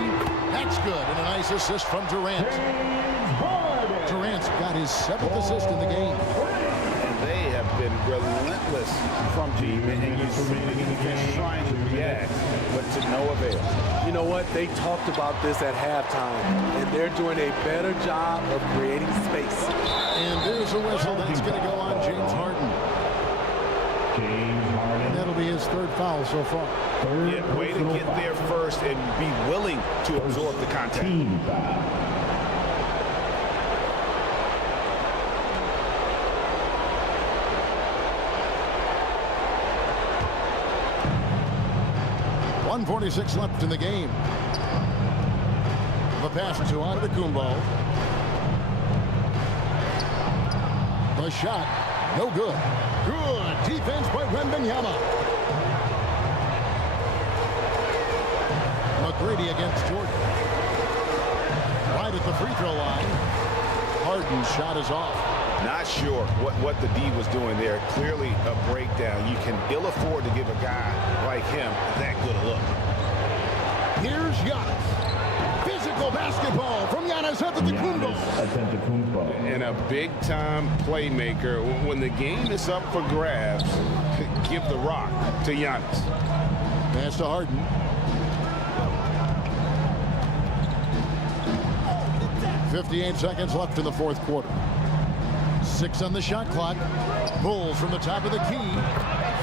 That's good. And a nice assist from Durant. Durant's got his 7th assist in the game. And they have been relentless from deep. And you see the defense trying to react, but to no avail. You know what? They talked about this at halftime, and they're doing a better job of creating space. And there's a whistle that's going to go on James Harden. And that'll be his 3rd foul so far. Yeah, way to get there first and be willing to absorb the contact. Team foul. .146 left in the game. The pass to ANTETOKOUNMPO. The shot, no good. Good defense by Wembanyama. McGrady against Jordan. Right at the free throw line. Harden's shot is off. Not sure what the D was doing there. Clearly a breakdown. You can ill afford to give a guy like him that good a look. Here's Giannis. Physical basketball from Giannis Antetokounmpo. And a big-time playmaker. When the game is up for grabs, give the rock to Giannis. Pass to Harden. .58 seconds left in the 4th quarter. 6 on the shot clock. Bulls from the top of the key.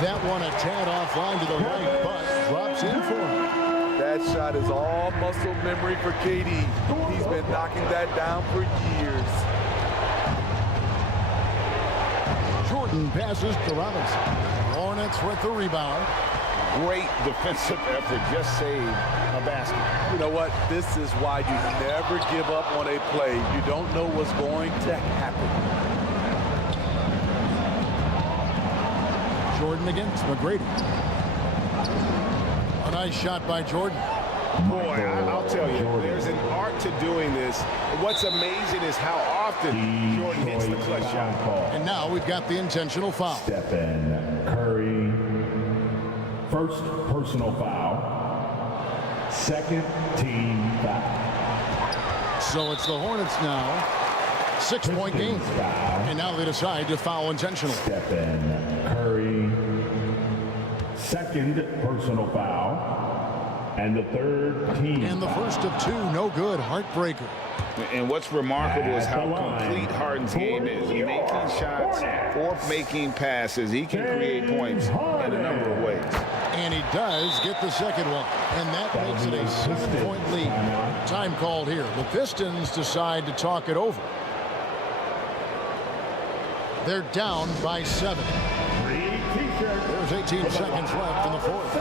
That one a tad offline to the right, but drops in for him. That shot is all muscle memory for KD. He's been knocking that down for years. Jordan passes to Robinson. Hornets with the rebound. Great defensive effort. Just saved a basket. You know what? This is why you never give up on a play. You don't know what's going to happen. Jordan against McGrady. A nice shot by Jordan. Boy, I'll tell you, there's an art to doing this. What's amazing is how often Houston. Jordan hits the clutch shot. And now we've got the intentional foul. Step in, Curry. First personal foul. Second team foul. So it's the Hornets now. 6-point game. And now they decide to foul intentionally. Step in, Curry. Second personal foul. And the third team. And the first of two, no good. Heartbreaker. And what's remarkable is how complete Harden's game is. Making shots or making passes. He can create points in a number of ways. And he does get the second one. And that makes it a 7-point lead. Time called here. The Pistons decide to talk it over. They're down by 7. There's 18 seconds left in the fourth.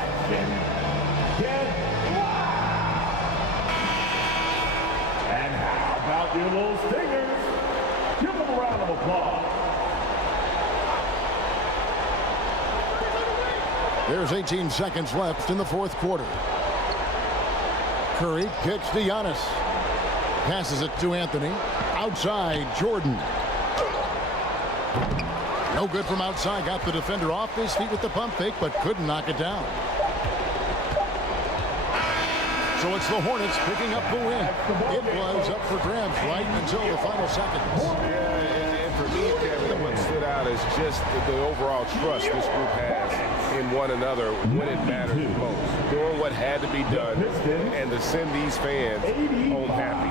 And how about your little stingers? Give them a round of applause. There's 18 seconds left in the fourth quarter. Curry kicks to Giannis. Passes it to Anthony. Outside, Jordan. No good from outside. Got the defender off his feet with the pump fake, but couldn't knock it down. So it's the Hornets picking up the win. It was up for grabs right until the final seconds. Yeah, and for me, Kevin, what stood out is just the overall trust this group has in one another when it matters most. Doing what had to be done and to send these fans home happy.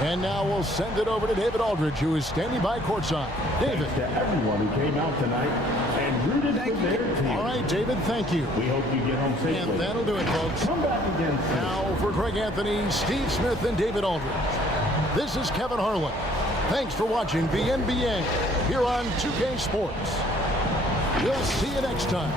And now we'll send it over to David Aldridge, who is standing by courtside. David. To everyone who came out tonight and rooted for their team. All right, David, thank you. We hope you get home safely. And that'll do it, folks. Come back again soon. Now for Greg Anthony, Steve Smith, and David Aldridge. This is Kevin Harlan. Thanks for watching the NBA here on 2K Sports. We'll see you next time.